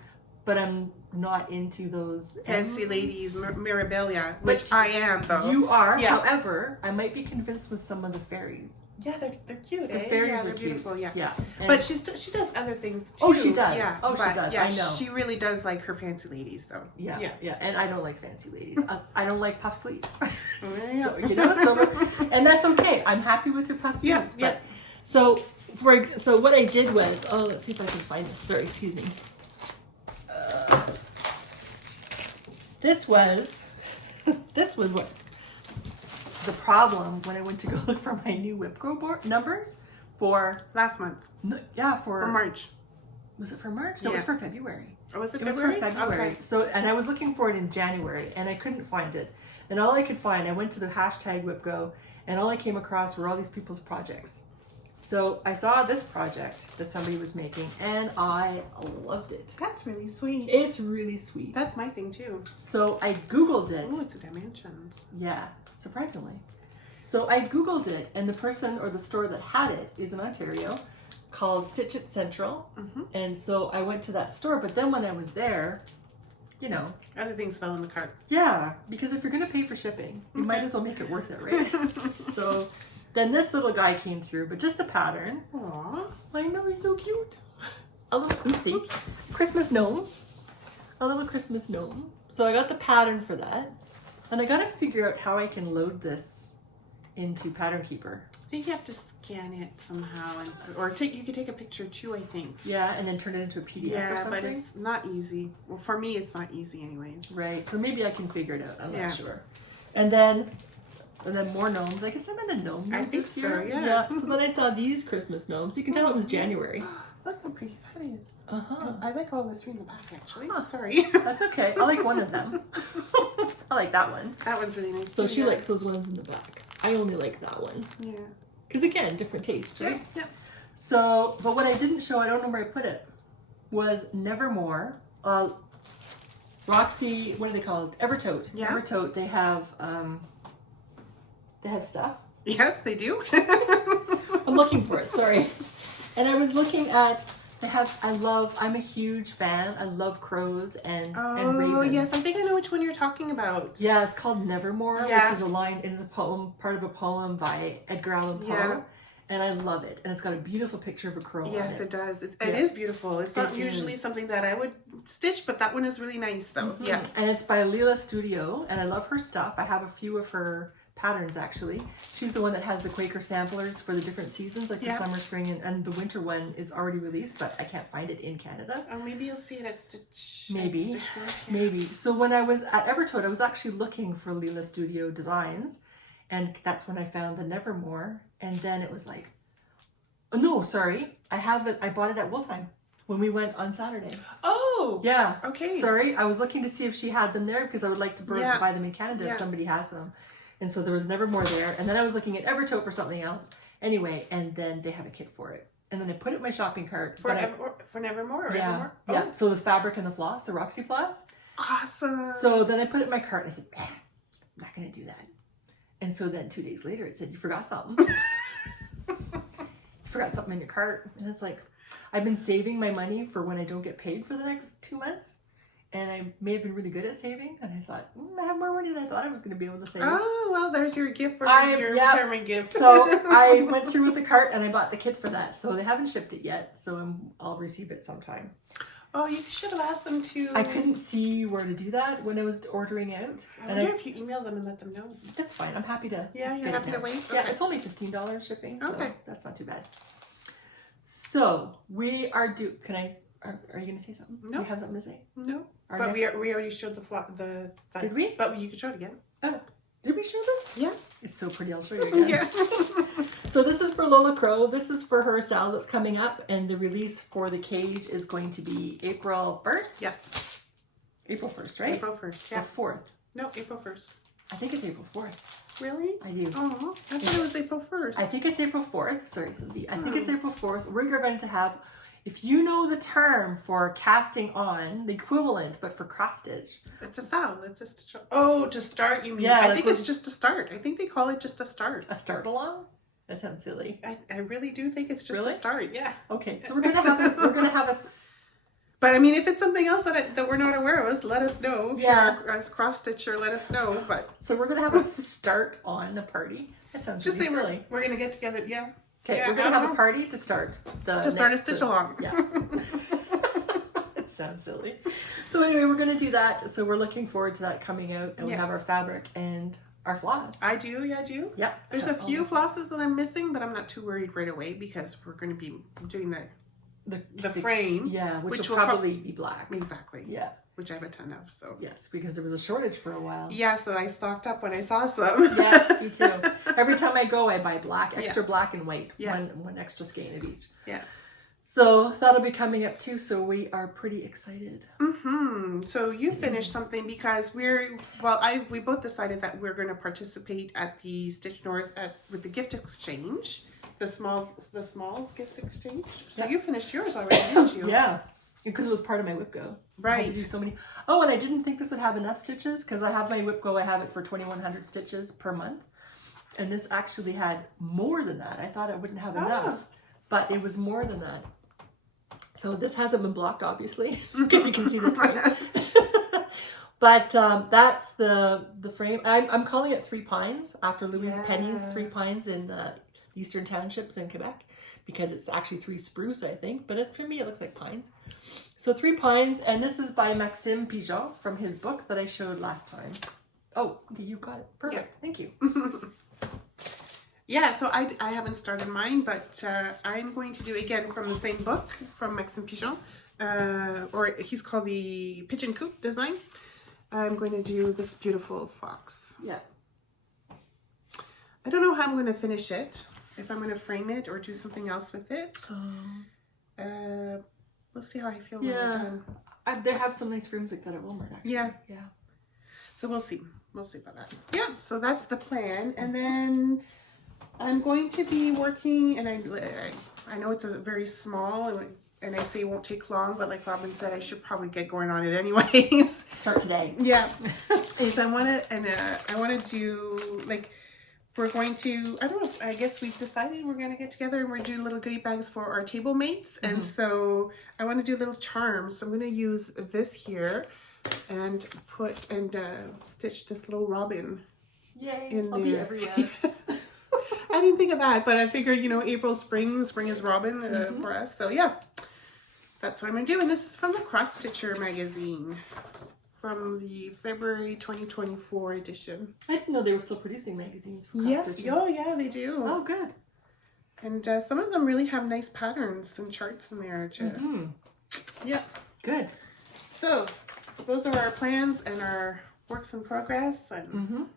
but I'm not into those fancy ladies, Mirabilia, which I am though. You are, however, I might be convinced with some of the fairies. Yeah, they're cute. The fairies are beautiful. cute. Yeah. And but she does other things too. Oh, she does. Yeah. Oh, she does. Yeah, I know. She really does like her fancy ladies though. Yeah. And I don't like fancy ladies. I don't like puff sleeves. So, and that's okay. I'm happy with her puff sleeves. Yeah. So what I did was, let's see if I can find this. Sorry, excuse me. This was what the problem when I went to go look for my new Whipco board numbers for last month. For March. Was it for March? No, it was for February. Oh, was it February? It was for February. Okay. So, and I was looking for it in January, and I couldn't find it. And all I could find, I went to the hashtag Whipco, and all I came across were all these people's projects. So I saw this project that somebody was making, and I loved it. That's really sweet. It's really sweet. That's my thing too. So I Googled it. Oh, it's a dimensions. Yeah, surprisingly. So I Googled it, and the person or the store that had it is in Ontario, called Stitch It Central. And so I went to that store, but then when I was there, other things fell in the cart. Yeah, because if you're going to pay for shipping, you might as well make it worth it, right? So then this little guy came through, but just the pattern. Aww. I know, he's so cute. A little, oopsie, Christmas gnome. A little Christmas gnome. So I got the pattern for that. And I got to figure out how I can load this into Pattern Keeper. I think you have to scan it somehow, or you could take a picture too, I think. Yeah, and then turn it into a PDF or something. But it's not easy. Well, for me, it's not easy anyways. Right, so maybe I can figure it out. I'm not sure. And then more gnomes. I guess I'm in the gnome mood I think this year. So, yeah. So then I saw these Christmas gnomes. You can tell it was January. Look how pretty that is. Uh-huh. I like all the three in the back, actually. Oh, sorry. That's okay. I like one of them. I like that one. That one's really nice. So she likes those ones in the back. I only like that one. Yeah. Because again, different taste, right? Yeah. So, but what I didn't show, I don't know where I put it, was Nevermore. Roxy, what are they called? Evertote. Yeah. Evertote, they have stuff. Yes, they do. I'm looking for it, sorry. And I was looking at, I'm a huge fan. I love crows and ravens. Oh, yes, I think I know which one you're talking about. Yeah, it's called Nevermore, Yeah. which is a poem, part of a poem by Edgar Allan Poe. Yeah. And I love it. And it's got a beautiful picture of a crow on Yes, it. it does. It is beautiful. It's not usually something that I would stitch, but that one is really nice, though. Mm-hmm. Yeah. And it's by Leela Studio, and I love her stuff. I have a few of her patterns, actually. She's the one that has the Quaker samplers for the different seasons, like the summer, spring, and the winter one is already released, but I can't find it in Canada. Oh, maybe you'll see it at Stitch. Maybe. At Stitch World, yeah. Maybe. So when I was at Evertote, I was actually looking for Leela Studio designs, and that's when I found the Nevermore, and then it was like, oh, no, sorry. I bought it at Wooltime when we went on Saturday. Oh! Yeah. Okay. Sorry. I was looking to see if she had them there because I would like to buy them in Canada if Yeah. somebody has them. And so there was Nevermore there. And then I was looking at Evertote for something else. Anyway, and then they have a kit for it. And then I put it in my shopping cart. For Nevermore or yeah, Evermore? Oh. Yeah. So the fabric and the floss, the Roxy floss. Awesome. So then I put it in my cart and I said, I'm not going to do that. And so then 2 days later it said, you forgot something. You forgot something in your cart. And it's like, I've been saving my money for when I don't get paid for the next 2 months. And I may have been really good at saving. And I thought, I have more money than I thought I was going to be able to save. Oh, well, there's your gift for your retirement gift. So I went through with the cart and I bought the kit for that. So they haven't shipped it yet. So I'll receive it sometime. Oh, you should have asked them to. I couldn't see where to do that when I was ordering out. I wonder if you email them and let them know. That's fine. I'm happy to. Yeah, you're happy to wait? Yeah, Okay. it's only $15 shipping. So okay. That's not too bad. So we are due. Are you going to say something? No. Do you have something to say? No. But we already showed the Did we? But you can show it again. Oh, did we show this? Yeah. It's so pretty. I'll show you again. Yeah. So this is for Lola Crow. This is for her sale that's coming up, and the release for the cage is going to be April 1st. Yeah. April 1st, right? April 1st. Yeah. Or 4th. No, April 1st. I think it's April 4th. Really? I do. Oh, I thought it was April 1st. I think it's April 4th. Sorry, Cindy. I think it's April 4th. We're going to have, if you know the term for casting on, the equivalent, but for cross stitch. It's a style. It's a stitch. Oh, to start, you mean? Yeah, I think it's just a start. I think they call it just a start. A start along? That sounds silly. I really do think it's just Really? a start. Yeah. Okay, so we're gonna have a But I mean, if it's something else that we're not aware of, let us know. Yeah. If you're a cross stitcher, let us know. But so we're gonna have a start on a party. That sounds just really say silly. we're gonna get together. Yeah. Okay, Yeah, we're gonna have a party to start a stitch along. Yeah. It sounds silly. So anyway, we're gonna do that. So we're looking forward to that coming out, and we have our fabric and our floss. I do. Yeah, I do. Yep. There's a few flosses that I'm missing, but I'm not too worried right away because we're going to be doing the frame. Yeah, which will will probably be black. Exactly. Yeah. Which I have a ton of. So yes, because there was a shortage for a while. Yeah, so I stocked up when I saw some. Yeah, me too. Every time I go, I buy black, extra black and white. Yeah. One extra skein of each. Yeah. So that'll be coming up too. So we are pretty excited. Mm-hmm. So you finished something because we both decided that we're going to participate at the Stitch North with the gift exchange, the smalls gift exchange. So you finished yours already, didn't you? Yeah, because it was part of my whip go. Right. I had to do so many. Oh, and I didn't think this would have enough stitches because I have my whip go. I have it for 2,100 stitches per month, and this actually had more than that. I thought I wouldn't have enough, but it was more than that. So this hasn't been blocked, obviously, because you can see the frame. But that's the frame. I'm calling it Three Pines after Louise Penny's Three Pines in the Eastern Townships in Quebec, because it's actually three spruce, I think. But for me, it looks like pines. So Three Pines, and this is by Maxime Pigeon from his book that I showed last time. Oh, okay, you got it. Perfect. Yeah. Thank you. Yeah, so I haven't started mine, but I'm going to do, again, from the same book, from Maxime Pigeon, or he's called the Pigeon Coop design. I'm going to do this beautiful fox. Yeah. I don't know how I'm going to finish it, if I'm going to frame it or do something else with it. We'll see how I feel when we're done. They have some nice frames like that at Walmart, actually. Yeah. Yeah. So we'll see. We'll see about that. Yeah, so that's the plan. And then I'm going to be working, and I know it's a very small, and I say it won't take long, but like Robin said, I should probably get going on it anyways. Start today. Yeah. Is I want to do like, we're going to, I don't know, I guess we've decided we're going to get together and we're doing little goodie bags for our table mates. And so I want to do little charms. So I'm going to use this here and stitch this little robin. Yay, in I'll there. be everywhere. I didn't think of that, but I figured, you know, April, spring is robin for us. So yeah, that's what I'm going to do. And this is from the Cross Stitcher magazine, from the February 2024 edition. I didn't know they were still producing magazines for cross stitching. Oh yeah, they do. Oh, good. And some of them really have nice patterns and charts in there too. Yeah. Good. So those are our plans and our works in progress, and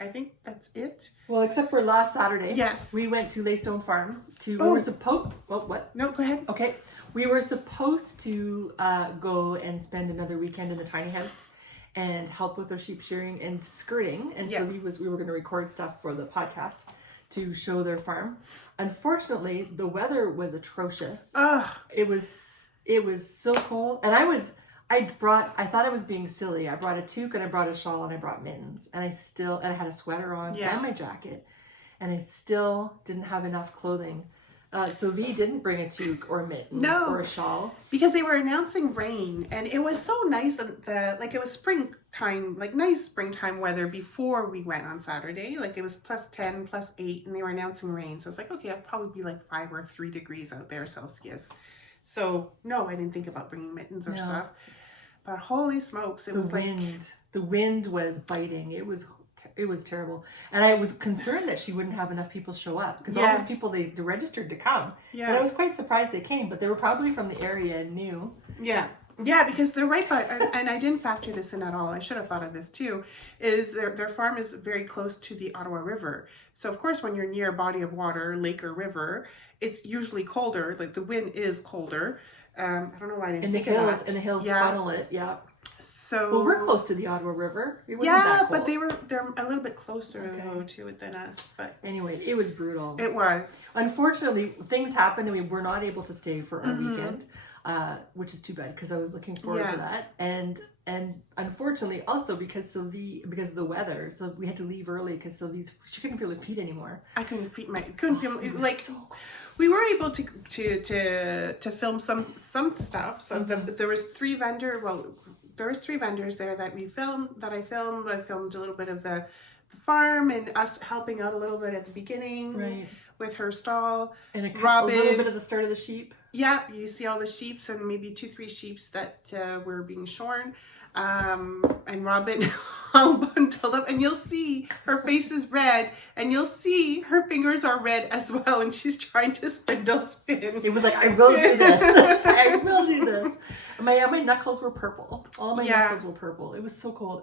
I think that's it. Well, except for last Saturday. Yes. We went to Leystone Farms to. Oh. We were supposed. Well, what? No, go ahead. Okay. We were supposed to go and spend another weekend in the tiny house and help with our sheep shearing and skirting. And so we were going to record stuff for the podcast to show their farm. Unfortunately, the weather was atrocious. It was so cold, and I thought I was being silly. I brought a toque and I brought a shawl and I brought mittens, and I had a sweater on and my jacket, and I still didn't have enough clothing. So V didn't bring a toque or mittens or a shawl. Because they were announcing rain, and it was so nice that it was springtime, like nice springtime weather before we went on Saturday. Like it was +10, +8, and they were announcing rain. So it's like, okay, I'd probably be like 5 or 3 degrees out there Celsius. So no, I didn't think about bringing mittens or stuff. But holy smokes, The wind was biting. It was terrible, and I was concerned that she wouldn't have enough people show up, because all these people they registered to come. And I was quite surprised they came, but they were probably from the area and knew. Yeah, because they're right by, and I didn't factor this in at all. I should have thought of this too. Is their farm is very close to the Ottawa River, so of course when you're near a body of water, lake or river, it's usually colder. Like the wind is colder. I don't know why I didn't think of that. And the hills funnel it. Yeah. So well, we're close to the Ottawa River. It wasn't that cold. But they're a little bit closer though to it than us. But anyway, it was brutal. It was. Unfortunately, things happened and we were not able to stay for our weekend, which is too bad because I was looking forward to that. And unfortunately, also because of the weather, so we had to leave early because she couldn't feel her feet anymore. I couldn't feel like. So we were able to film some stuff. So there was 3 vendors. Well, there was 3 vendors there that I filmed. I filmed a little bit of the farm and us helping out a little bit at the beginning with her stall. And a little bit of the start of the sheep. Yeah, you see all the sheeps and maybe 2-3 sheeps that were being shorn. And Robin all bundled up, and you'll see her face is red, and you'll see her fingers are red as well, and she's trying to spindle spin. It was like, I will do this. I will do this. My knuckles were purple. All my knuckles were purple. It was so cold.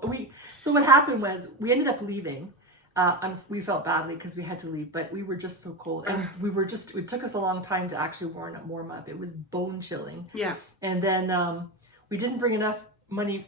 So what happened was we ended up leaving. We felt badly because we had to leave, but we were just so cold, and it took us a long time to actually warm up. It was bone chilling. Yeah. And then we didn't bring enough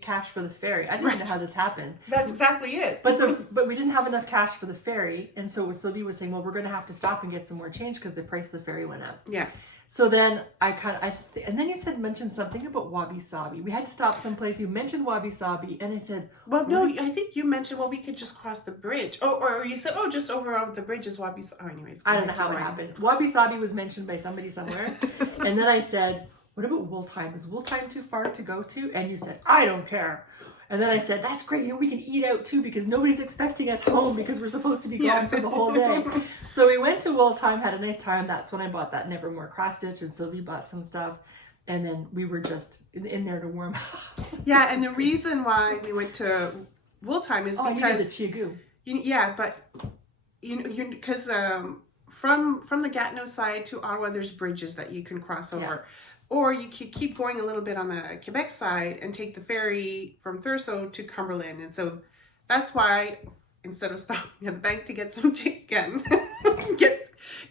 cash for the ferry. I didn't know how this happened. That's exactly it. But we didn't have enough cash for the ferry, and so Sylvie was saying, well, we're going to have to stop and get some more change because the price of the ferry went up. Yeah. So then and then you mentioned something about Wabi Sabi. We had to stop someplace. You mentioned Wabi Sabi, and I said, well, no, I think you mentioned, well, we could just cross the bridge. Oh, or you said, oh, just over the bridge is Wabi Sabi. Oh, anyways. I don't know how it happened. Wabi Sabi was mentioned by somebody somewhere, and then I said, what about Wool Time? Is Wool Time too far to go to? And you said, I don't care. And then I said, that's great. We can eat out too because nobody's expecting us home because we're supposed to be gone for the whole day. So we went to Wool Time, had a nice time. That's when I bought that Nevermore cross stitch, and Sylvie bought some stuff. And then we were just in there to warm up. Yeah, and the reason why we went to Wool Time is because... you did the Chiagoo. Yeah, but because from the Gatineau side to Ottawa, there's bridges that you can cross over. Yeah. Or you could keep going a little bit on the Quebec side and take the ferry from Thurso to Cumberland. And so that's why instead of stopping at the bank to get some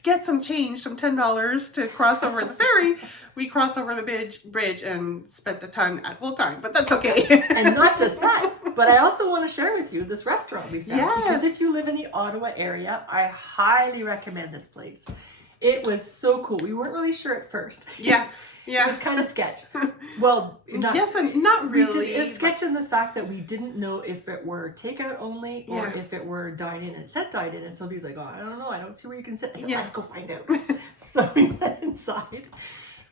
get some change, some $10 to cross over the ferry, we crossed over the bridge and spent a ton at Wool Time. But that's okay. And not just that, but I also want to share with you this restaurant we found. Yes. Because if you live in the Ottawa area, I highly recommend this place. It was so cool. We weren't really sure at first. Yeah. Yeah. It was kind of sketch. Well, not, yes, and not really. It's sketch in the fact that we didn't know if it were takeout only or Yeah. if it were dine-in. And it said dine-in, and Sylvie's like, oh, I don't know. I don't see where you can sit. I said, Yeah. let's go find out. So we went inside.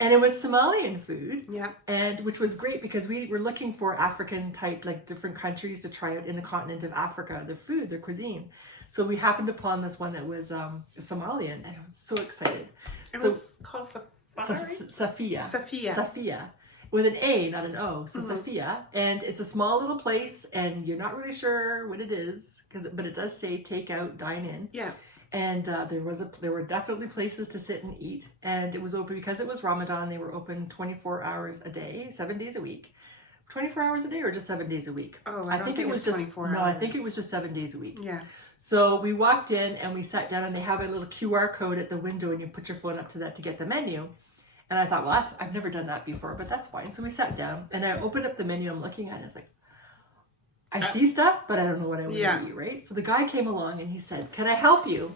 And it was Somalian food, Yeah. and which was great because we were looking for African type, like different countries to try out in the continent of Africa, their food, their cuisine. So we happened upon this one that was Somalian, and I was so excited. It So was called Safia. Safia. With an A, not an O. So Mhm. Safia, and it's a small little place, and you're not really sure what it is, but it does say takeout, dine in. Yeah. And there were definitely places to sit and eat, and it was open because it was Ramadan. They were open 24 hours a day, 7 days a week. 24 hours a day, or just 7 days a week? Oh, I don't think it was it's just 24 no. hours. I think it was just 7 days a week. Yeah. So we walked in and we sat down, and they have a little QR code at the window, and you put your phone up to that to get the menu. And I thought, well, I've never done that before, but that's fine. So we sat down, and I opened up the menu. I'm looking at it. It's like, I see stuff, but I don't know what I want to eat, right? So the guy came along, and he said, can I help you?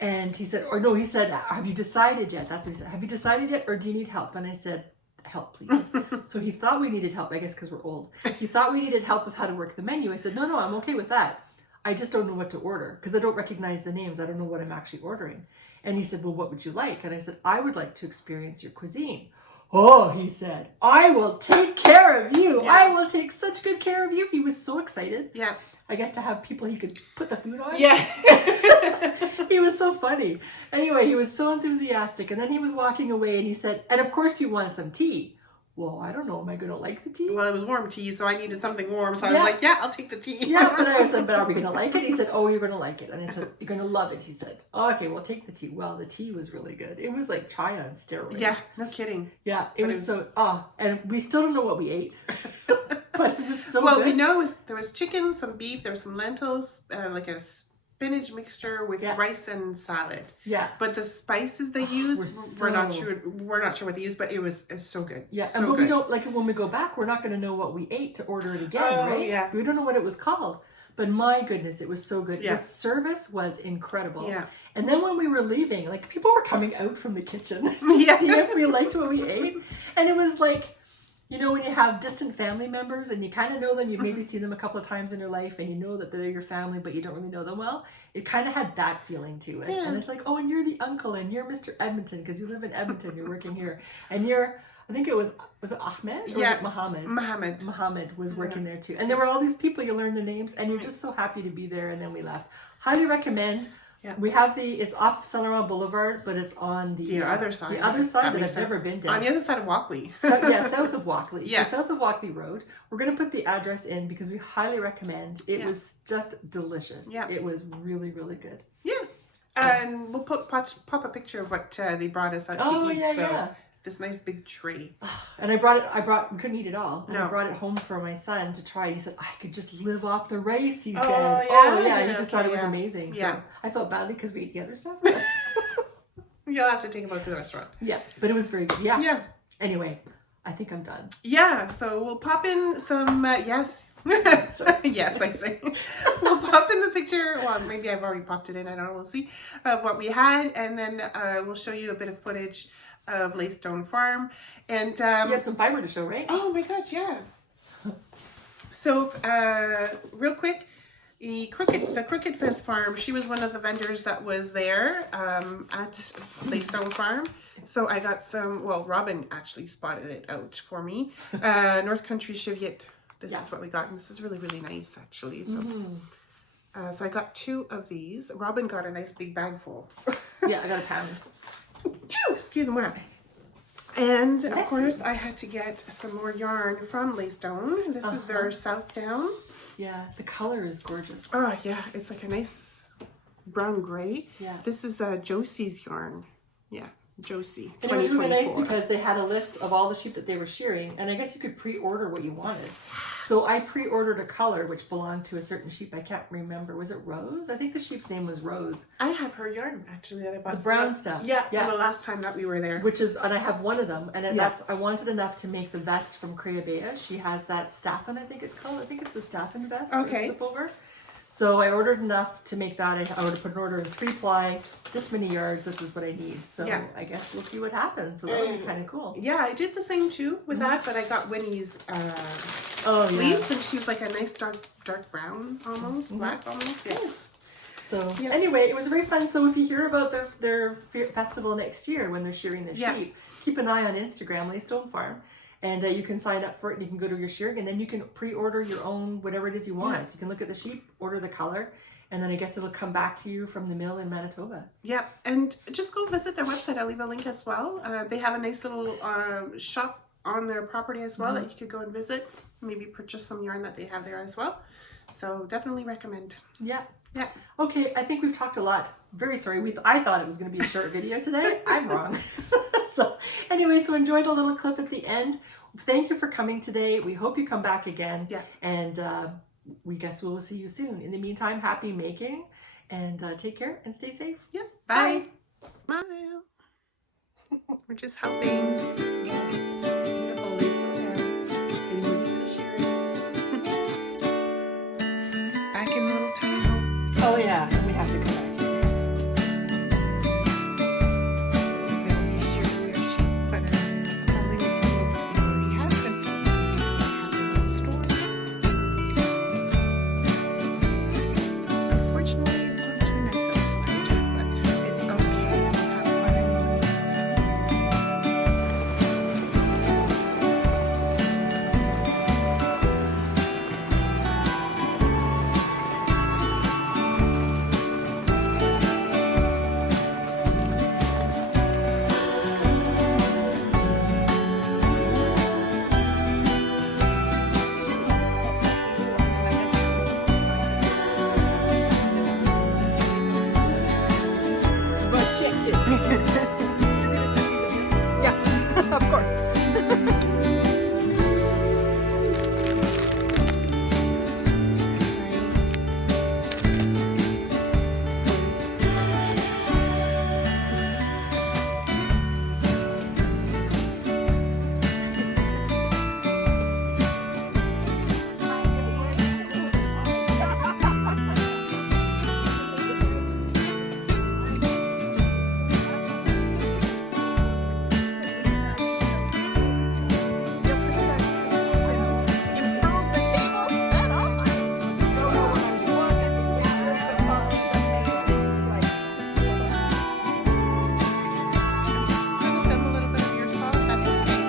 And he said, or no, he said, have you decided yet? That's what he said. Have you decided yet, or do you need help? And I said, help, please. So he thought we needed help, I guess because we're old. He thought we needed help with how to work the menu. I said, no, I'm okay with that. I just don't know what to order because I don't recognize the names. I don't know what I'm actually ordering. And he said, well, what would you like? And I said, I would like to experience your cuisine. Oh, he said, I will take care of you. Yeah. I will take such good care of you. He was so excited. Yeah. I guess to have people he could put the food on. Yeah. He was so funny. Anyway, he was so enthusiastic. And then he was walking away and he said, and of course you want some tea. Well, I don't know. Am I going to like the tea? Well, it was warm tea, so I needed something warm. So I Yeah. was like, yeah, I'll take the tea. Yeah, but I said, but are we going to like it? He said, oh, you're going to like it. And I said, you're going to love it. He said, oh, okay, well, take the tea. Well, the tea was really good. It was like chai on steroids. Yeah, no kidding. Yeah, it was so, and we still don't know what we ate. But it was so Well, good. we know there was chicken, some beef, there was some lentils, like a spinach mixture with Yeah. rice and salad. Yeah. But the spices they used, we're not sure what they used, but it's so good. Yeah, so and but good. we don't, like when we go back, we're not going to know what we ate to order it again, Oh, right? yeah. We don't know what it was called. But my goodness, it was so good. Yeah. The service was incredible. Yeah. And then when we were leaving, like people were coming out from the kitchen to Yeah. see if we liked what we ate. And it was like, you know, when you have distant family members and you kind of know them, you've maybe seen them a couple of times in your life and you know that they're your family, but you don't really know them well. It kind of had that feeling to it. Yeah. And it's like, oh, and you're the uncle and you're Mr. Edmonton because you live in Edmonton, you're working here. And you're, I think it was it Ahmed? Or was it Mohammed? Mohammed was working there too. And there were all these people, you learn their names and you're just so happy to be there. And then we left. Highly recommend. Yeah. We have it's off Saint Laurent Boulevard, but it's on the other side. The other side that makes I've never sense. been down. On the other side of Walkley. South of Walkley. Yeah. So south of Walkley Road. We're going to put the address in because we highly recommend. It was just delicious. Yeah. It was really, really good. Yeah. And we'll pop a picture of what they brought us out to eat. Yeah. This nice big tray. And we couldn't eat it all. And I brought it home for my son to try. He said, I could just live off the rice, he said. He just thought it was amazing. So I felt badly because we ate the other stuff. But You'll have to take him out to the restaurant. yeah, but it was very good. Yeah. Yeah. Anyway, I think I'm done. Yeah, so we'll pop in some, yes. Yes, I say. We'll pop in the picture. Well, maybe I've already popped it in. I don't know. We'll see of what we had. And then we'll show you a bit of footage of Leystone Farm. And You have some fiber to show, right? oh my gosh, yeah. So real quick, the Crooked Fence Farm, she was one of the vendors that was there at Leystone Farm. So I got some, well, Robin actually spotted it out for me. North Country Cheviot. This is what we got. And this is really, really nice, actually. So I got 2 of these. Robin got a nice big bag full. Yeah, I got a pound. Excuse me. And of course, I had to get some more yarn from Leystone. This is their South Down. Yeah, the color is gorgeous. Oh yeah, it's like a nice brown gray. Yeah. This is Josie's yarn. Yeah, Josie. And it was really nice because they had a list of all the sheep that they were shearing, and I guess you could pre-order what you wanted. So I pre-ordered a color which belonged to a certain sheep. I can't remember. Was it Rose? I think the sheep's name was Rose. I have her yarn actually that I bought. The brown stuff. Yeah, from the last time that we were there. And I have one of them, and I wanted enough to make the vest from Creabea. She has that Staffen, I think it's called. I think it's the Staffen vest. Okay. Slip over. So I ordered enough to make that. I would put an order in 3-ply, this many yards. This is what I need. So Yeah. I guess we'll see what happens. So that would be kind of cool. Yeah, I did the same too with that, but I got Winnie's Oh yeah. leaves, and she was like a nice dark brown almost, black almost. Yeah. So Yeah. anyway, it was very fun. So if you hear about their festival next year when they're shearing the Yeah. sheep, keep an eye on Instagram, Leystone Farm, and you can sign up for it. And you can go to your shearing, and then you can pre-order your own whatever it is you want. Yeah. You can look at the sheep, order the color, and then I guess it'll come back to you from the mill in Manitoba. Yeah, and just go visit their website. I'll leave a link as well. They have a nice little shop on their property as well that you could go and visit. Maybe purchase some yarn that they have there as well. So definitely recommend. Yeah. Yeah. Okay, I think we've talked a lot. Very sorry. I thought it was going to be a short video today. I'm wrong. So anyway, so enjoy the little clip at the end. Thank you for coming today. We hope you come back again. Yeah. And we guess we'll see you soon. In the meantime, happy making, and take care and stay safe. Yeah. Bye. Smile. We're just helping. Beautiful Leystone hair. Getting ready for the shearing. Back in the little tiny home. Oh yeah, and we have to come back. They'll be shearing their sheep, but selling this little, they already have this because they have their little store. Fortunately, it's not too nice outside, but it's okay. We'll have fun anyways. But check this. Yeah, of course. Film a little bit of yourself, that's okay.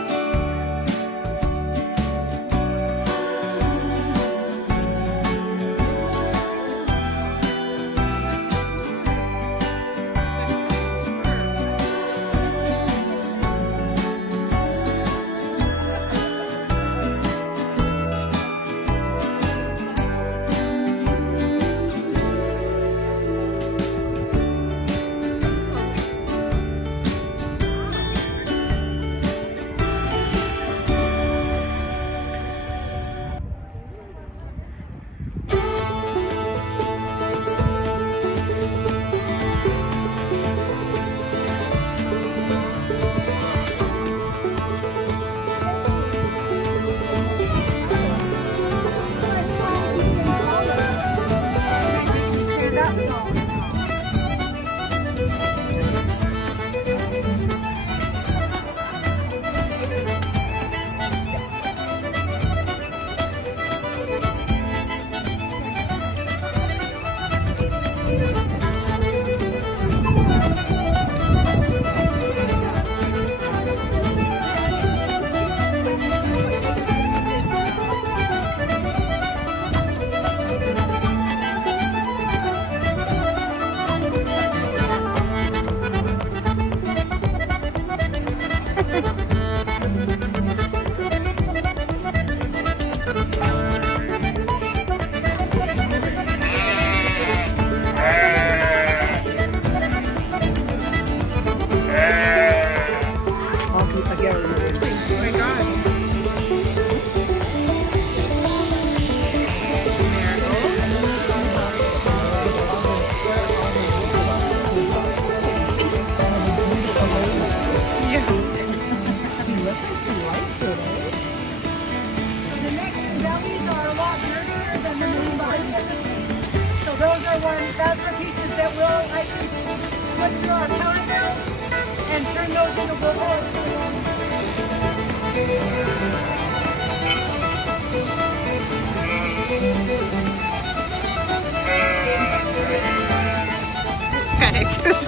The next bellies are a lot bigger than the main body. those are that's the pieces that we'll like put through our pellet mill and turn those into Okay,